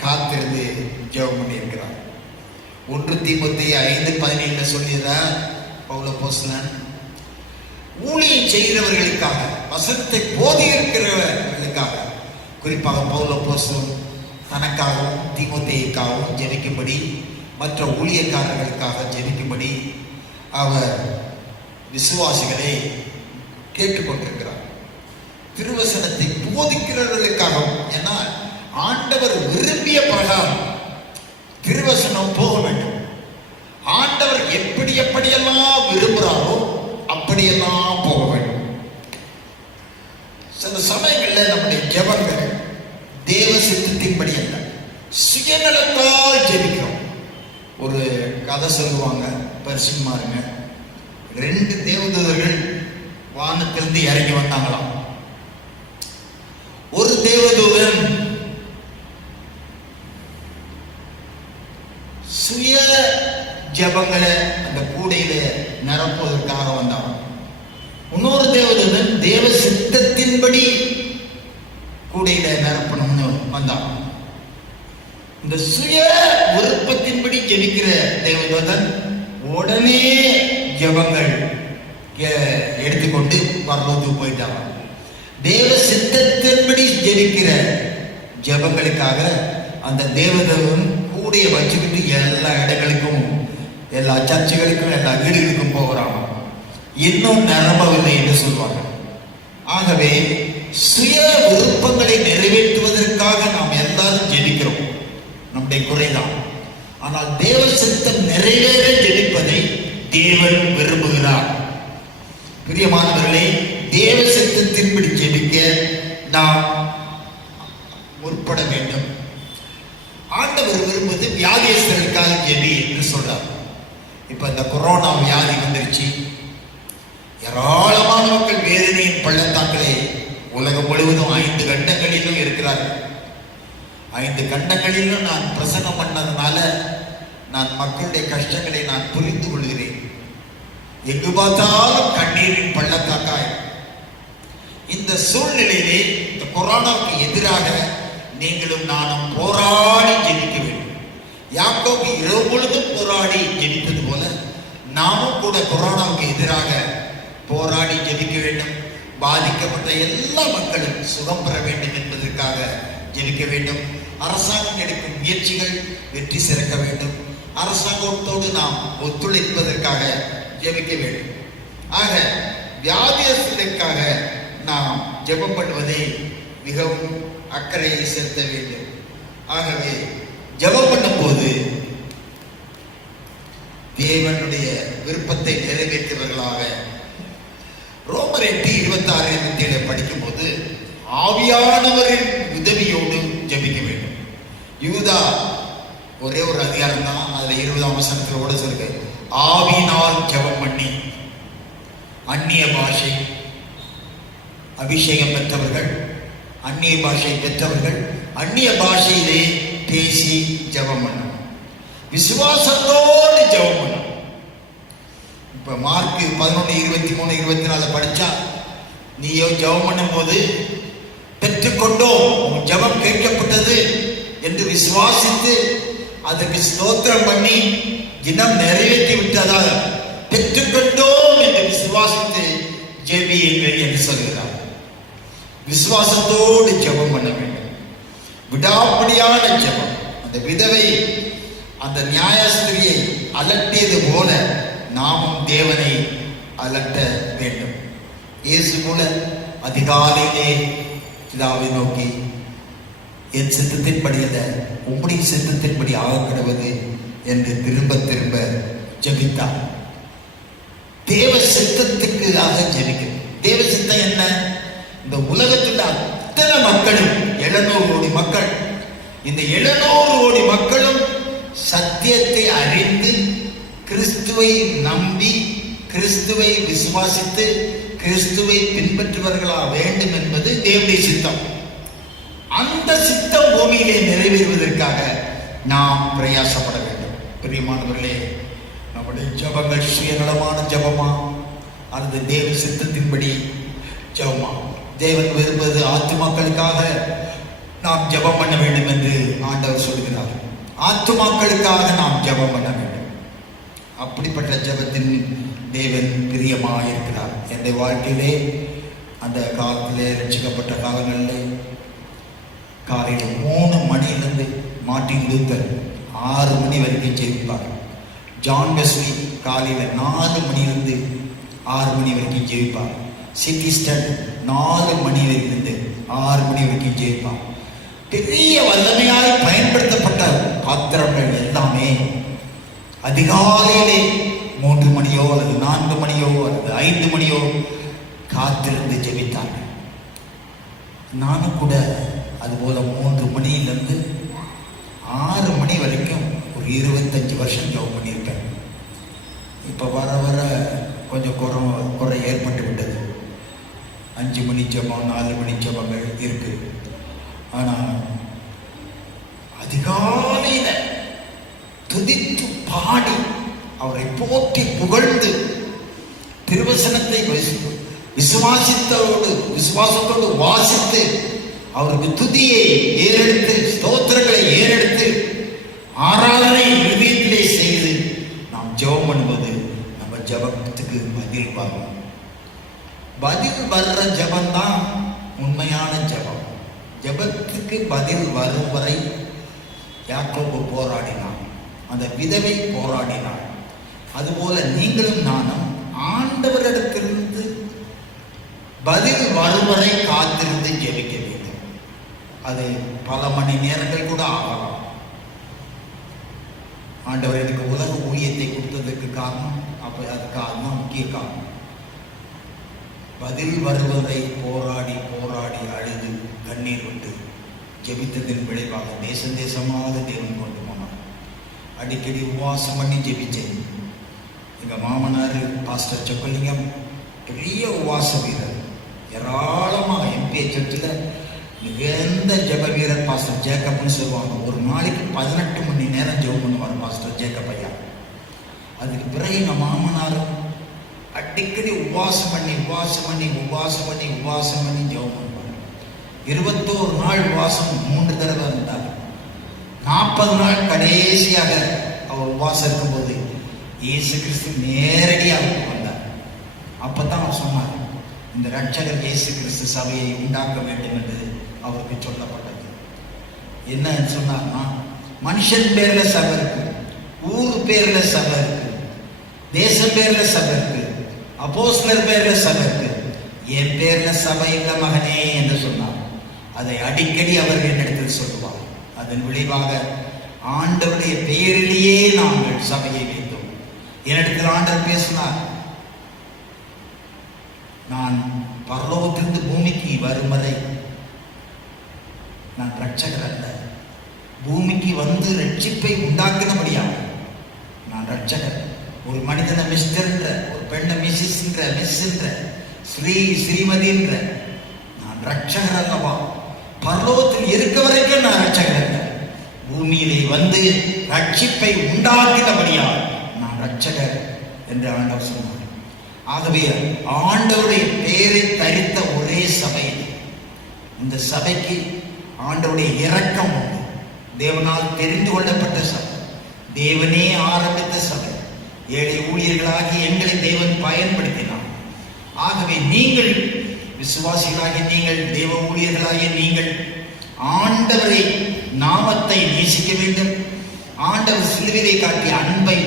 காத்திருந்து ஜெபம் பண்ணியிருக்கிறார். 1 தீமோத்தேயு 5:17 சொல்லியதார் பவுல் அப்போஸ்தலன், ஊழியம் செய்கிறவர்களுக்காக, வசனத்தை போதிக்கிறவர்களுக்காக, குறிப்பாக பவுல் அப்போஸ்தலன் தனக்காகவும் தீமோத்தேயுக்காகவும் ஜெபிக்கும்படி, மற்ற ஊழியக்காரர்களுக்காக ஜெபிக்கும்படி அவர் விசுவாசிகளை கேட்டுக்கொண்டிருக்கிறார். திருவசனத்தை போதிக்கிறவர்களுக்காகவும். ஏன்னா ஆண்டவர் விரும்பிய பிரகாரம் திருவசனம் போக வேண்டும். ஆண்டவர் எப்படியெல்லாம் விரும்புகிறாரோ அப்படியெல்லாம் போக வேண்டும். சில சமயங்களில் நம்முடைய ஜெபங்கள் தேவ சித்தத்தின்படி அல்ல, சுயநலத்தால் ஜெபிக்கிறோம். ஒரு கதை சொல்லுவாங்க, பரிசுமாருங்க. 2 தேவதூதர்கள் வானத்திலிருந்து இறங்கி வந்தாங்களாம். ஒரு தேவதூதன் சுய ஜபங்களை அந்த கூடையில நிரப்புவதற்காக வந்தான். இன்னொரு தேவதூதன் தேவ சித்தத்தின்படி கூடையில நிரப்பணும்னு வந்தான். இந்த சுய விருப்பத்தின்படி ஜெபிக்கிற தேவதூதன் உடனே ஜபங்கள் எடுத்துக்கொண்டு பரலோகத்துக்கு போயிட்டாங்க. தேவ சித்தத்தின்படி ஜெபிக்கிற ஜபங்களுக்காக அந்த தேவதூதன் கூடைய வச்சுக்கிட்டு எல்லா இடங்களுக்கும், எல்லா சர்ச்சுகளுக்கும், எல்லா வீடுகளுக்கும் போகிறாங்க. இன்னும் நிரம்பவில்லை என்று சொல்வாங்க. ஆகவே சுய விருப்பங்களை நிறைவேற்றுவதற்காக நாம் எல்லாரும் ஜெபிக்கிறோம், நம்முடைய குறைதான். ஆனால் தேவ சித்தம் நிறைவேற ஜெபிப்பதை தேவன் விரும்புகிறார். பிரியமானவர்களே, தேவ சித்தத்தின்படி ஜெபிக்க நாம் முற்பட வேண்டும். ஆண்டவர் விரும்புவது வியாதியஸ்தர்களுக்காக ஜெபி என்று சொல்றார். இப்ப இந்த கொரோனா வியாதி வந்துருச்சு. ஏராளமான மக்கள் வேதனையின் பள்ளத்தாக்களே உலகம் முழுவதும் 5 கண்டங்களிலும் இருக்கிறார்கள். 5 கண்டங்களிலும் நான் பிரசங்கம் பண்ணதுனால நான் மக்களுடைய கஷ்டங்களை நான் புரிந்து கொள்கிறேன். எங்கு பார்த்தாலும் கண்ணீரின் பள்ளத்தாக்காய். இந்த சூழ்நிலையிலே இந்த கொரோனாவுக்கு எதிராக நீங்களும் நானும் போராடி ஜெபிக்க வேண்டும். யாக்கோபு இரவு பொழுதும் போராடி ஜெபித்தது போல நாமும் கூட கொரோனாவுக்கு எதிராக போராடி ஜெபிக்க வேண்டும். பாதிக்கப்பட்ட எல்லா மக்களும் சுகம் பெற வேண்டும் என்பதற்காக ஜெபிக்க வேண்டும். அரசாங்கம் எடுக்கும் முயற்சிகள் வெற்றி சிறக்க வேண்டும். அரசாங்கத்தோடு நாம் ஒத்துழைப்பதற்காக ஜெபிக்க வேண்டும். ஆக வியாதியஸ்தர்களுக்காக நாம் ஜெபம் பண்ணுவதை மிகவும் அக்கறையை செலுத்த வேண்டும். ஆகவே ஜெபம் பண்ணும்போது தேவனுடைய விருப்பத்தை நிறைவேற்றுவர்களாக ரோமர் 8:26-27 படிக்கும் போது ஆவியானவரின் உதவியோடு ஜெபிக்க வேண்டும். யூதா ஒரே ஒரு அதிகாரம் தான், அதுல 20ஆம் வசனத்துல கூட சொல்லுங்க, ஆவியினால் ஜெபம் பண்ணி அந்நிய பாஷை, அபிஷேகம் பெற்றவர்கள், அந்நிய பாஷை பெற்றவர்கள் அந்நிய பாஷையிலே பேசி ஜெபம் பண்ணணும். விசுவாசத்தோடு ஜெபம் பண்ணணும். இப்ப மார்க் 11:23-24 படிச்சா, நீயோ ஜெபம் பண்ணும் போது பெற்றுக்கொண்டோம், ஜெபம் கேட்கப்பட்டது என்று விசுவாசித்து அதற்கு ஸ்தோத்திரம் பண்ணி தினம் நிறைவேற்றி விட்டதாக பெற்றுக்கொண்டோம் என்று விசுவாசித்து ஜெபியுங்கள் என்று சொல்கிறார். விசுவாசத்தோடு ஜெபம் பண்ண வேண்டும். விடாப்படியான ஜெபம். அந்த விதவை அந்த நியாயஸ்திரியை அலட்டியது போல நாமும் தேவனை அலட்ட வேண்டும். இயேசு போல அதிகாலையிலே பிதாவை நோக்கி என் சித்தத்தின்படி அல்ல உம்முடைய சித்தத்தின்படி ஆகப்படுவது என்று திரும்ப திரும்ப ஜெபித்தார். தேவ சித்தத்துக்காக ஜெபிக்கணும். தேவ சித்தம் என்ன? இந்த உலகத்தில் அத்தனை மக்களும் 700 கோடி மக்கள், இந்த 700 கோடி மக்களும் சத்தியத்தை அறிந்து கிறிஸ்துவை நம்பி கிறிஸ்துவை விசுவாசித்து கிறிஸ்துவை பின்பற்றுவர்களா வேண்டும் என்பது தேவனுடைய சித்தம். அந்த சித்தம் பூமியிலே நிறைவேறுவதற்காக நாம் பிரயாசப்பட வேண்டும். பிரியமானவர்களே, நம்முடைய ஜபங்கள் சுயநலமான ஜபமா அல்லது தேவ சித்தத்தின்படி ஜபமா? தேவன் விரும்புவது ஆத்துமாக்களுக்காக நாம் ஜெபம் பண்ண வேண்டும் என்று ஆண்டவர் சொல்கிறார். ஆத்துமாக்களுக்காக நாம் ஜெபம் பண்ண வேண்டும். அப்படிப்பட்ட ஜெபத்தின் தேவன் பிரியமாயிருக்கிறார். என்னுடைய வாழ்க்கையிலே அந்த காலத்திலே ரட்சிக்கப்பட்ட காலங்களில் காலையில் 3 மணியிலிருந்து மார்ட்டின் லூத்தர் 6 மணி வரைக்கும் ஜெபிப்பார். ஜான் வெஸ்லி காலையில் 4 மணியிலிருந்து 6 மணி வரைக்கும் ஜெபிப்பார். சிட்டிஸ்டன் 4 மணி வரையிலிருந்து 6 மணி வரைக்கும் ஜெபிப்பார். பெரிய வல்லமையாய் பயன்படுத்தப்பட்ட பாத்திரங்கள் எல்லாமே அதிகாலையிலே 3 மணியோ அல்லது 4 மணியோ அல்லது 5 மணியோ காத்திருந்து ஜெபித்தார்கள். நானும் கூட அதுபோல 3 மணியிலிருந்து 6 மணி வரைக்கும் ஒரு 25 வருஷம் ஜெபம் பண்ணியிருப்பேன். இப்போ வர வர கொஞ்சம் குறை ஏற்பட்டு விட்டது. 5 மணி ஜெபம் 4 மணி ஜெபங்கள் இருக்கு. ஆனால் அதிகாலையில் துதித்து பாடி அவரை போற்றி புகழ்ந்து திருவசனத்தை விசுவாசத்தோடு வாசித்து அவருக்கு துதியை ஏறெடுத்து ஸ்தோத்திரங்களை ஏறெடுத்து ஆராதனை இதயத்திலே செய்து நாம் ஜெபம் பண்ணும்போது நம்ம ஜெபத்துக்கு பதில் வரும். பதில் வர்ற ஜெபம்தான் உண்மையான ஜெபம். ஜெபத்துக்கு பதில் வரும் வரை யாக்கோபு போராடினான், அந்த விதவை போராடினாள். அதுபோல நீங்களும் நானும் ஆண்டவரிடத்திலிருந்து பதில் வரும் வரை காத்திருந்து ஜெபிக்க வேண்டும். அது பல மணி நேரங்கள் கூட ஆகலாம். ஆண்டவர் எனக்கு உலக ஊழியத்தை கொடுத்ததற்கு காரணம் அதுக்காக முக்கிய காரணம். பதில் வருவதை போராடி போராடி அழுது கண்ணீர் விட்டு ஜெபித்ததின் விளைவாக தேசமாக தேவன் கொண்டு போனார். அடிக்கடி உபவாசம் பண்ணி ஜெபிச்சேன். எங்கள் மாமனார் பாஸ்டர் சொக்கலிங்கம் பெரிய உபவாச வீரர். ஏராளமாக எம்பிஏ சர்ச்சில் மிகுந்த ஜெப வீரர் பாஸ்டர் ஜேக்கப்னு சொல்லுவாங்க. ஒரு நாளைக்கு 18 மணி நேரம் ஜெபம் பண்ணுவார் பாஸ்டர் ஜேக்கப் ஐயா. அதுக்கு பிறகு எங்கள் மாமனாரும் அடிக்கடி உபவாசம் பண்ணி ஜெபம் பண்ணுவார். 21 நாள் உபவாசம் 3 தடவை இருந்தார். 40 நாள் கடைசியாக அவர் உபவாசம் இருக்கும்போது இயேசு கிறிஸ்து நேரடியாக வந்தார். அப்பதான் அவர் சொன்னார், இந்த ரட்சகர் இயேசு கிறிஸ்து சபையை உண்டாக்க வேண்டும் என்று அவருக்கு சொல்லப்பட்டது. என்ன சொன்னார்னா, மனுஷன் பேர்ல சபை இருக்கு, ஊர் பேர்ல சபை இருக்கு, தேசம் பேர்ல சபை இருக்கு, அப்போஸ்தலர் பேர்ல சபை இருக்கு, என் பேர்ல சபை இல்ல மகனே என்று சொன்னார். அதை அடிக்கடி அவர்கள் என்னிடத்தில் சொல்லுவார். அதன் விளைவாக ஆண்டவருடைய பெயரிலேயே நாங்கள் சபையை வைத்தோம். என்னிடத்தில் ஆண்டவர் பேசினார், நான் பரலோகத்திலிருந்து பூமிக்கு வரும் வரை நான் ரட்சகர் அல்ல, பூமிக்கு வந்து ரட்சிப்பை உண்டாக்கினபடியாக நான் ரட்சகர். ஒரு மனிதனை மிஸ்டர்ன்ற, ஒரு பெண்ணை மிஸ்ஸிஸ்ன்ற, மிஸ்ன்ற, ஸ்ரீமதின்ற, நான் ரட்சகர் அல்லவா? பரலோகத்தில் இருக்க வரைக்கும் நான் ரட்சகர் அல்ல, பூமியிலே வந்து ரட்சிப்பை உண்டாக்கினபடியால் நான் ரட்சகர் என்று ஆண்டவர் சொன்னார். ஆகவே ஆண்டவருடைய பெயரை தரித்த ஒரே சபை இந்த சபைக்கு ஆண்டவருடைய இரக்கம் உண்டு. தேவனால் தெரிந்து கொள்ளப்பட்ட சபை, தேவனே ஆரம்பித்த சபை, ஏழை ஊழியர்களாகி எங்களை தேவன் பயன்படுத்தினார். ஆகவே நீங்கள் விசுவாசிகளாகி, நீங்கள் தேவ ஊழியர்களாகி நீங்கள் ஆண்டவரை நாமத்தை நேசிக்க வேண்டும். ஆண்டவர் சிலுவையை காட்டிய அன்பை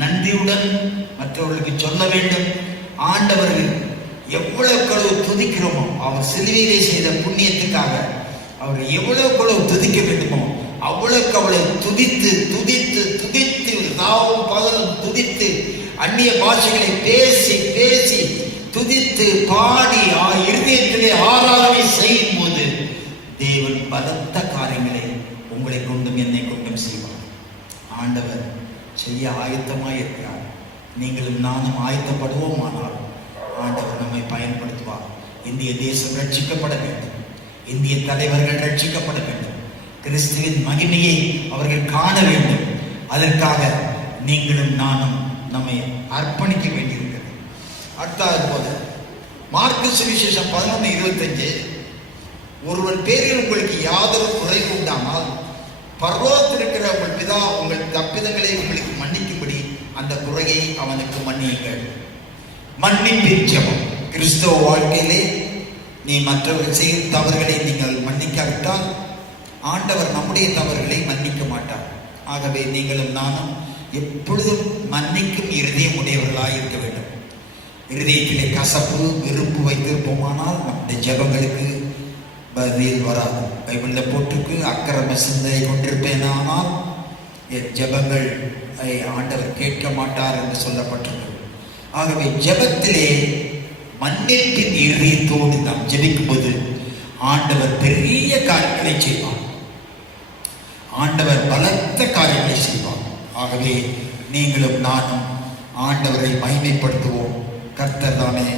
நன்றியுடன் மற்றவர்களுக்கு சொல்ல வேண்டும். ஆண்டவர் எவ்வளவு துதிக்கிறோமோ, அவர் சிலுவையிலே செய்த புண்ணியத்துக்காக அவர் எவ்வளவு துதிக்க வேண்டுமோ அவ்வளவுக்கு அவளை துதித்து துதித்து துதித்து ராவும் பகலும் துதித்து அந்நிய பாஷைகளை பேசி பேசி துதித்து பாடி இருதயத்திலே ஆராதனை செய்யும் போது தேவன் பலத்த காரியங்களை உங்களை கொண்டும் என்னை கொண்டும் செய்வார். ஆண்டவர் செய்ய ஆயத்தமாய் இருக்கிறார். நீங்களும் நானும் ஆயத்தப்படுவோமானால் ஆண்டவர் நம்மை பயன்படுத்துவார். இந்திய தேசம் ரட்சிக்கப்பட வேண்டும், இந்திய தலைவர்கள் ரட்சிக்கப்பட வேண்டும், கிறிஸ்துவின் மகிமையை அவர்கள் காண வேண்டும். அதற்காக நீங்களும் நானும் நம்மை அர்ப்பணிக்க வேண்டியிருக்கிறது. அடுத்தது போல மார்க்கு சுவிசேஷம் 11:25 ஒருவன் பேரில் உங்களுக்கு யாதொரு குறைவு உண்டானால் பரலோகத்தில் இருக்கிற உங்கள் பிதா உங்கள் தப்பிதங்களை உங்களுக்கு மன்னிக்கும்படி அந்த குறையை அவனுக்கு மன்னியுங்கள். மன்னிப்பின் ஜெபம். கிறிஸ்தவ வாழ்க்கையிலே நீ மற்றவர்கள் செய்யும் தவறுகளை நீங்கள் மன்னிக்காவிட்டால் ஆண்டவர் நம்முடைய தவறுகளை மன்னிக்க மாட்டார். ஆகவே நீங்களும் நானும் எப்பொழுதும் மன்னிக்கும் இருதயம் உடையவர்களாக இருக்க வேண்டும். இருதயத்திலே கசப்பு வெறுப்பு வைத்திருப்போமானால் நம்முடைய ஜெபங்களுக்கு பதில் வராது. பைபிளில் போட்டுக்கு அக்கிரம சிந்தையை கொண்டிருப்பேனானால் என் ஜெபங்கள் ஆண்டவர் கேட்க மாட்டார் என்று சொல்லப்பட்டிருக்கிறது. ஆகவே ஜெபத்திலே மன்னிப்பின் இருதயத்தோடு நாம் ஜெபிக்கும் போது ஆண்டவர் பெரிய காரியங்களை செய்வார். ஆண்டவர் பலத்த காரியங்களை செய்வார். ஆகவே நீங்களும் நானும் ஆண்டவரை மகிமைப்படுத்துவோம். கர்த்தர் தானே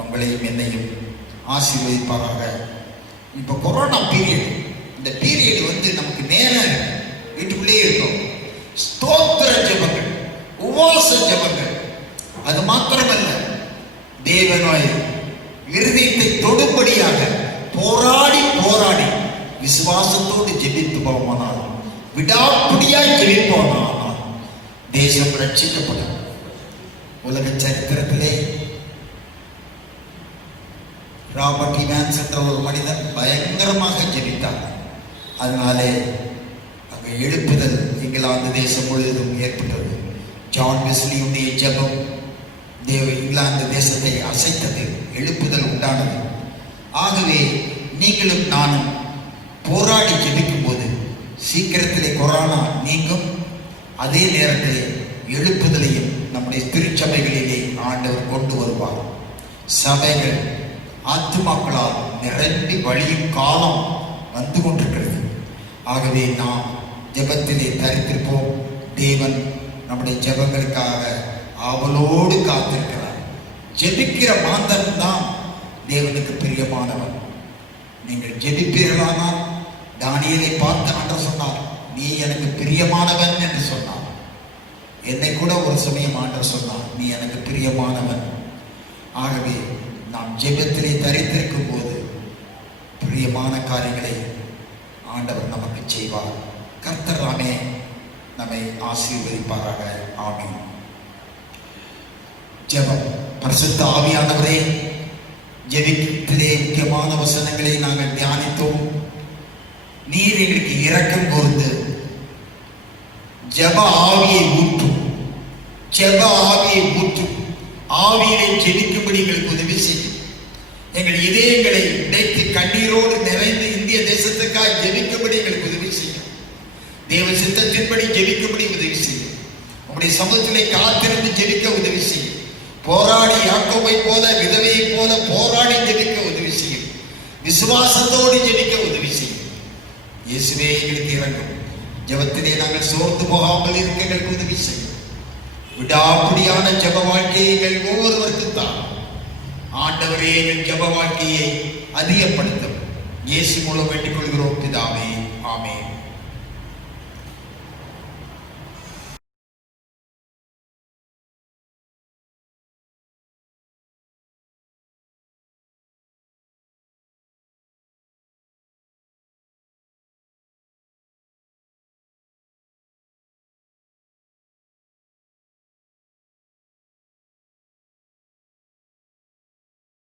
உங்களையும் என்னையும் ஆசீர்வதிப்பாராக. இப்போ கொரோனா பீரியட், இந்த பீரியட் நமக்கு நேரம் வீட்டுக்குள்ளே இருக்கும். ஸ்தோத்திர ஜெபங்கள், உபவாச ஜெபங்கள், அது மாத்திரமல்ல, தேவனாய் இருதயத்தை தொடும்படியாக போராடி போராடி விசுவாசத்தோடு ஜெபித்து போவானால், விடாப்பிடியாய் ஜெபிப்போனால் தேசம் ரட்சிக்கப்படும். உலக சரித்திரத்திலே ராபர்ட் இவான்ஸ் என்ற ஒரு மனிதன் பயங்கரமாக ஜெபித்தார். அதனாலே அங்கே எழுப்புதல் இங்கிலாந்து தேசம் முழுவதும் ஏற்பட்டது. ஜான் வெஸ்லியுடைய ஜெபம் இங்கிலாந்து தேசத்தை அசைத்தது, எழுப்புதல் உண்டானது. ஆகவே நீங்களும் நானும் போராடி ஜெபிக்கும் போது சீக்கிரத்திலே கொரோனா நீங்கும். அதே நேரத்திலே எழுப்புதலையும் நம்முடைய திருச்சபைகளிலே ஆண்டவர் கொண்டு வருவார். சபைகள் ஆத்துமாக்களால் நிரம்பி வழியும் காலம் வந்து கொண்டிருக்கிறது. ஆகவே நாம் ஜெபத்திலே தரித்திருப்போம். தேவன் நம்முடைய ஜெபங்களுக்காக ஆவலோடு காத்திருக்கிறார். ஜெபிக்கிற மாந்தன் தான் தேவனுக்கு பிரியமானவன். நீங்கள் ஜெபிப்பீர்களானால் தானியேலை பார்த்து ஆண்டவர் சொன்னார், நீ எனக்கு பிரியமானவன் என்று சொன்னார். என்னை கூட ஒரு சமயம் ஆண்டவர் சொன்னார், நீ எனக்கு பிரியமானவன். ஆகவே நாம் ஜெபத்திலே தரித்திருக்கும் போது பிரியமான காரியங்களை ஆண்டவர் நமக்கு செய்வார். கர்த்தர் தாமே நம்மை ஆசீர்வதிப்பாராக. ஆமென். ஜெபம். பரிசுத்த ஆவியானவரே, ஜெபத்திலே முக்கியமான வசனங்களை நாங்கள் தியானித்தோம். நீர் எங்களுக்கு இரக்கம் கூர்ந்து ஜெப ஆவியை ஊற்றும், ஜெப ஆவியை ஊற்றும். ஆவியை ஜெபிக்கும்படி எங்களுக்கு உதவி செய்யும். எங்கள் இதயங்களை உடைத்து கண்ணீரோடு நிறைந்து இந்திய தேசத்துக்காக ஜெபிக்கும்படி எங்களுக்கு உதவி செய்யும். தேவ சித்தத்தின்படி ஜெபிக்கும்படி உதவி செய்யும். உங்களுடைய சமூகத்திலே காத்திருந்து ஜெபிக்க உதவி செய்யும். போராடி யாக்கோபை போல விதவையை போல போராடி ஜெபிக்க உதவி செய்யும். விசுவாசத்தோடு ஜெபிக்க உதவி செய்யும். இயேசுவே எங்களுக்கு இறங்கும். ஜெபத்திலே நாங்கள் சோர்ந்து போகாமல் இருக்க எங்களுக்கு உதவி செய்யும். விடாப்பிடியான ஜெப வாழ்க்கையை எங்கள் ஒவ்வொருவருக்கும் தான். ஆண்டவரே, எங்கள் ஜெப வாழ்க்கையை அதிகப்படுத்தும். இயேசு மூலம் வேண்டிக் கொள்கிறோம் பிதாவே. ஆமென்.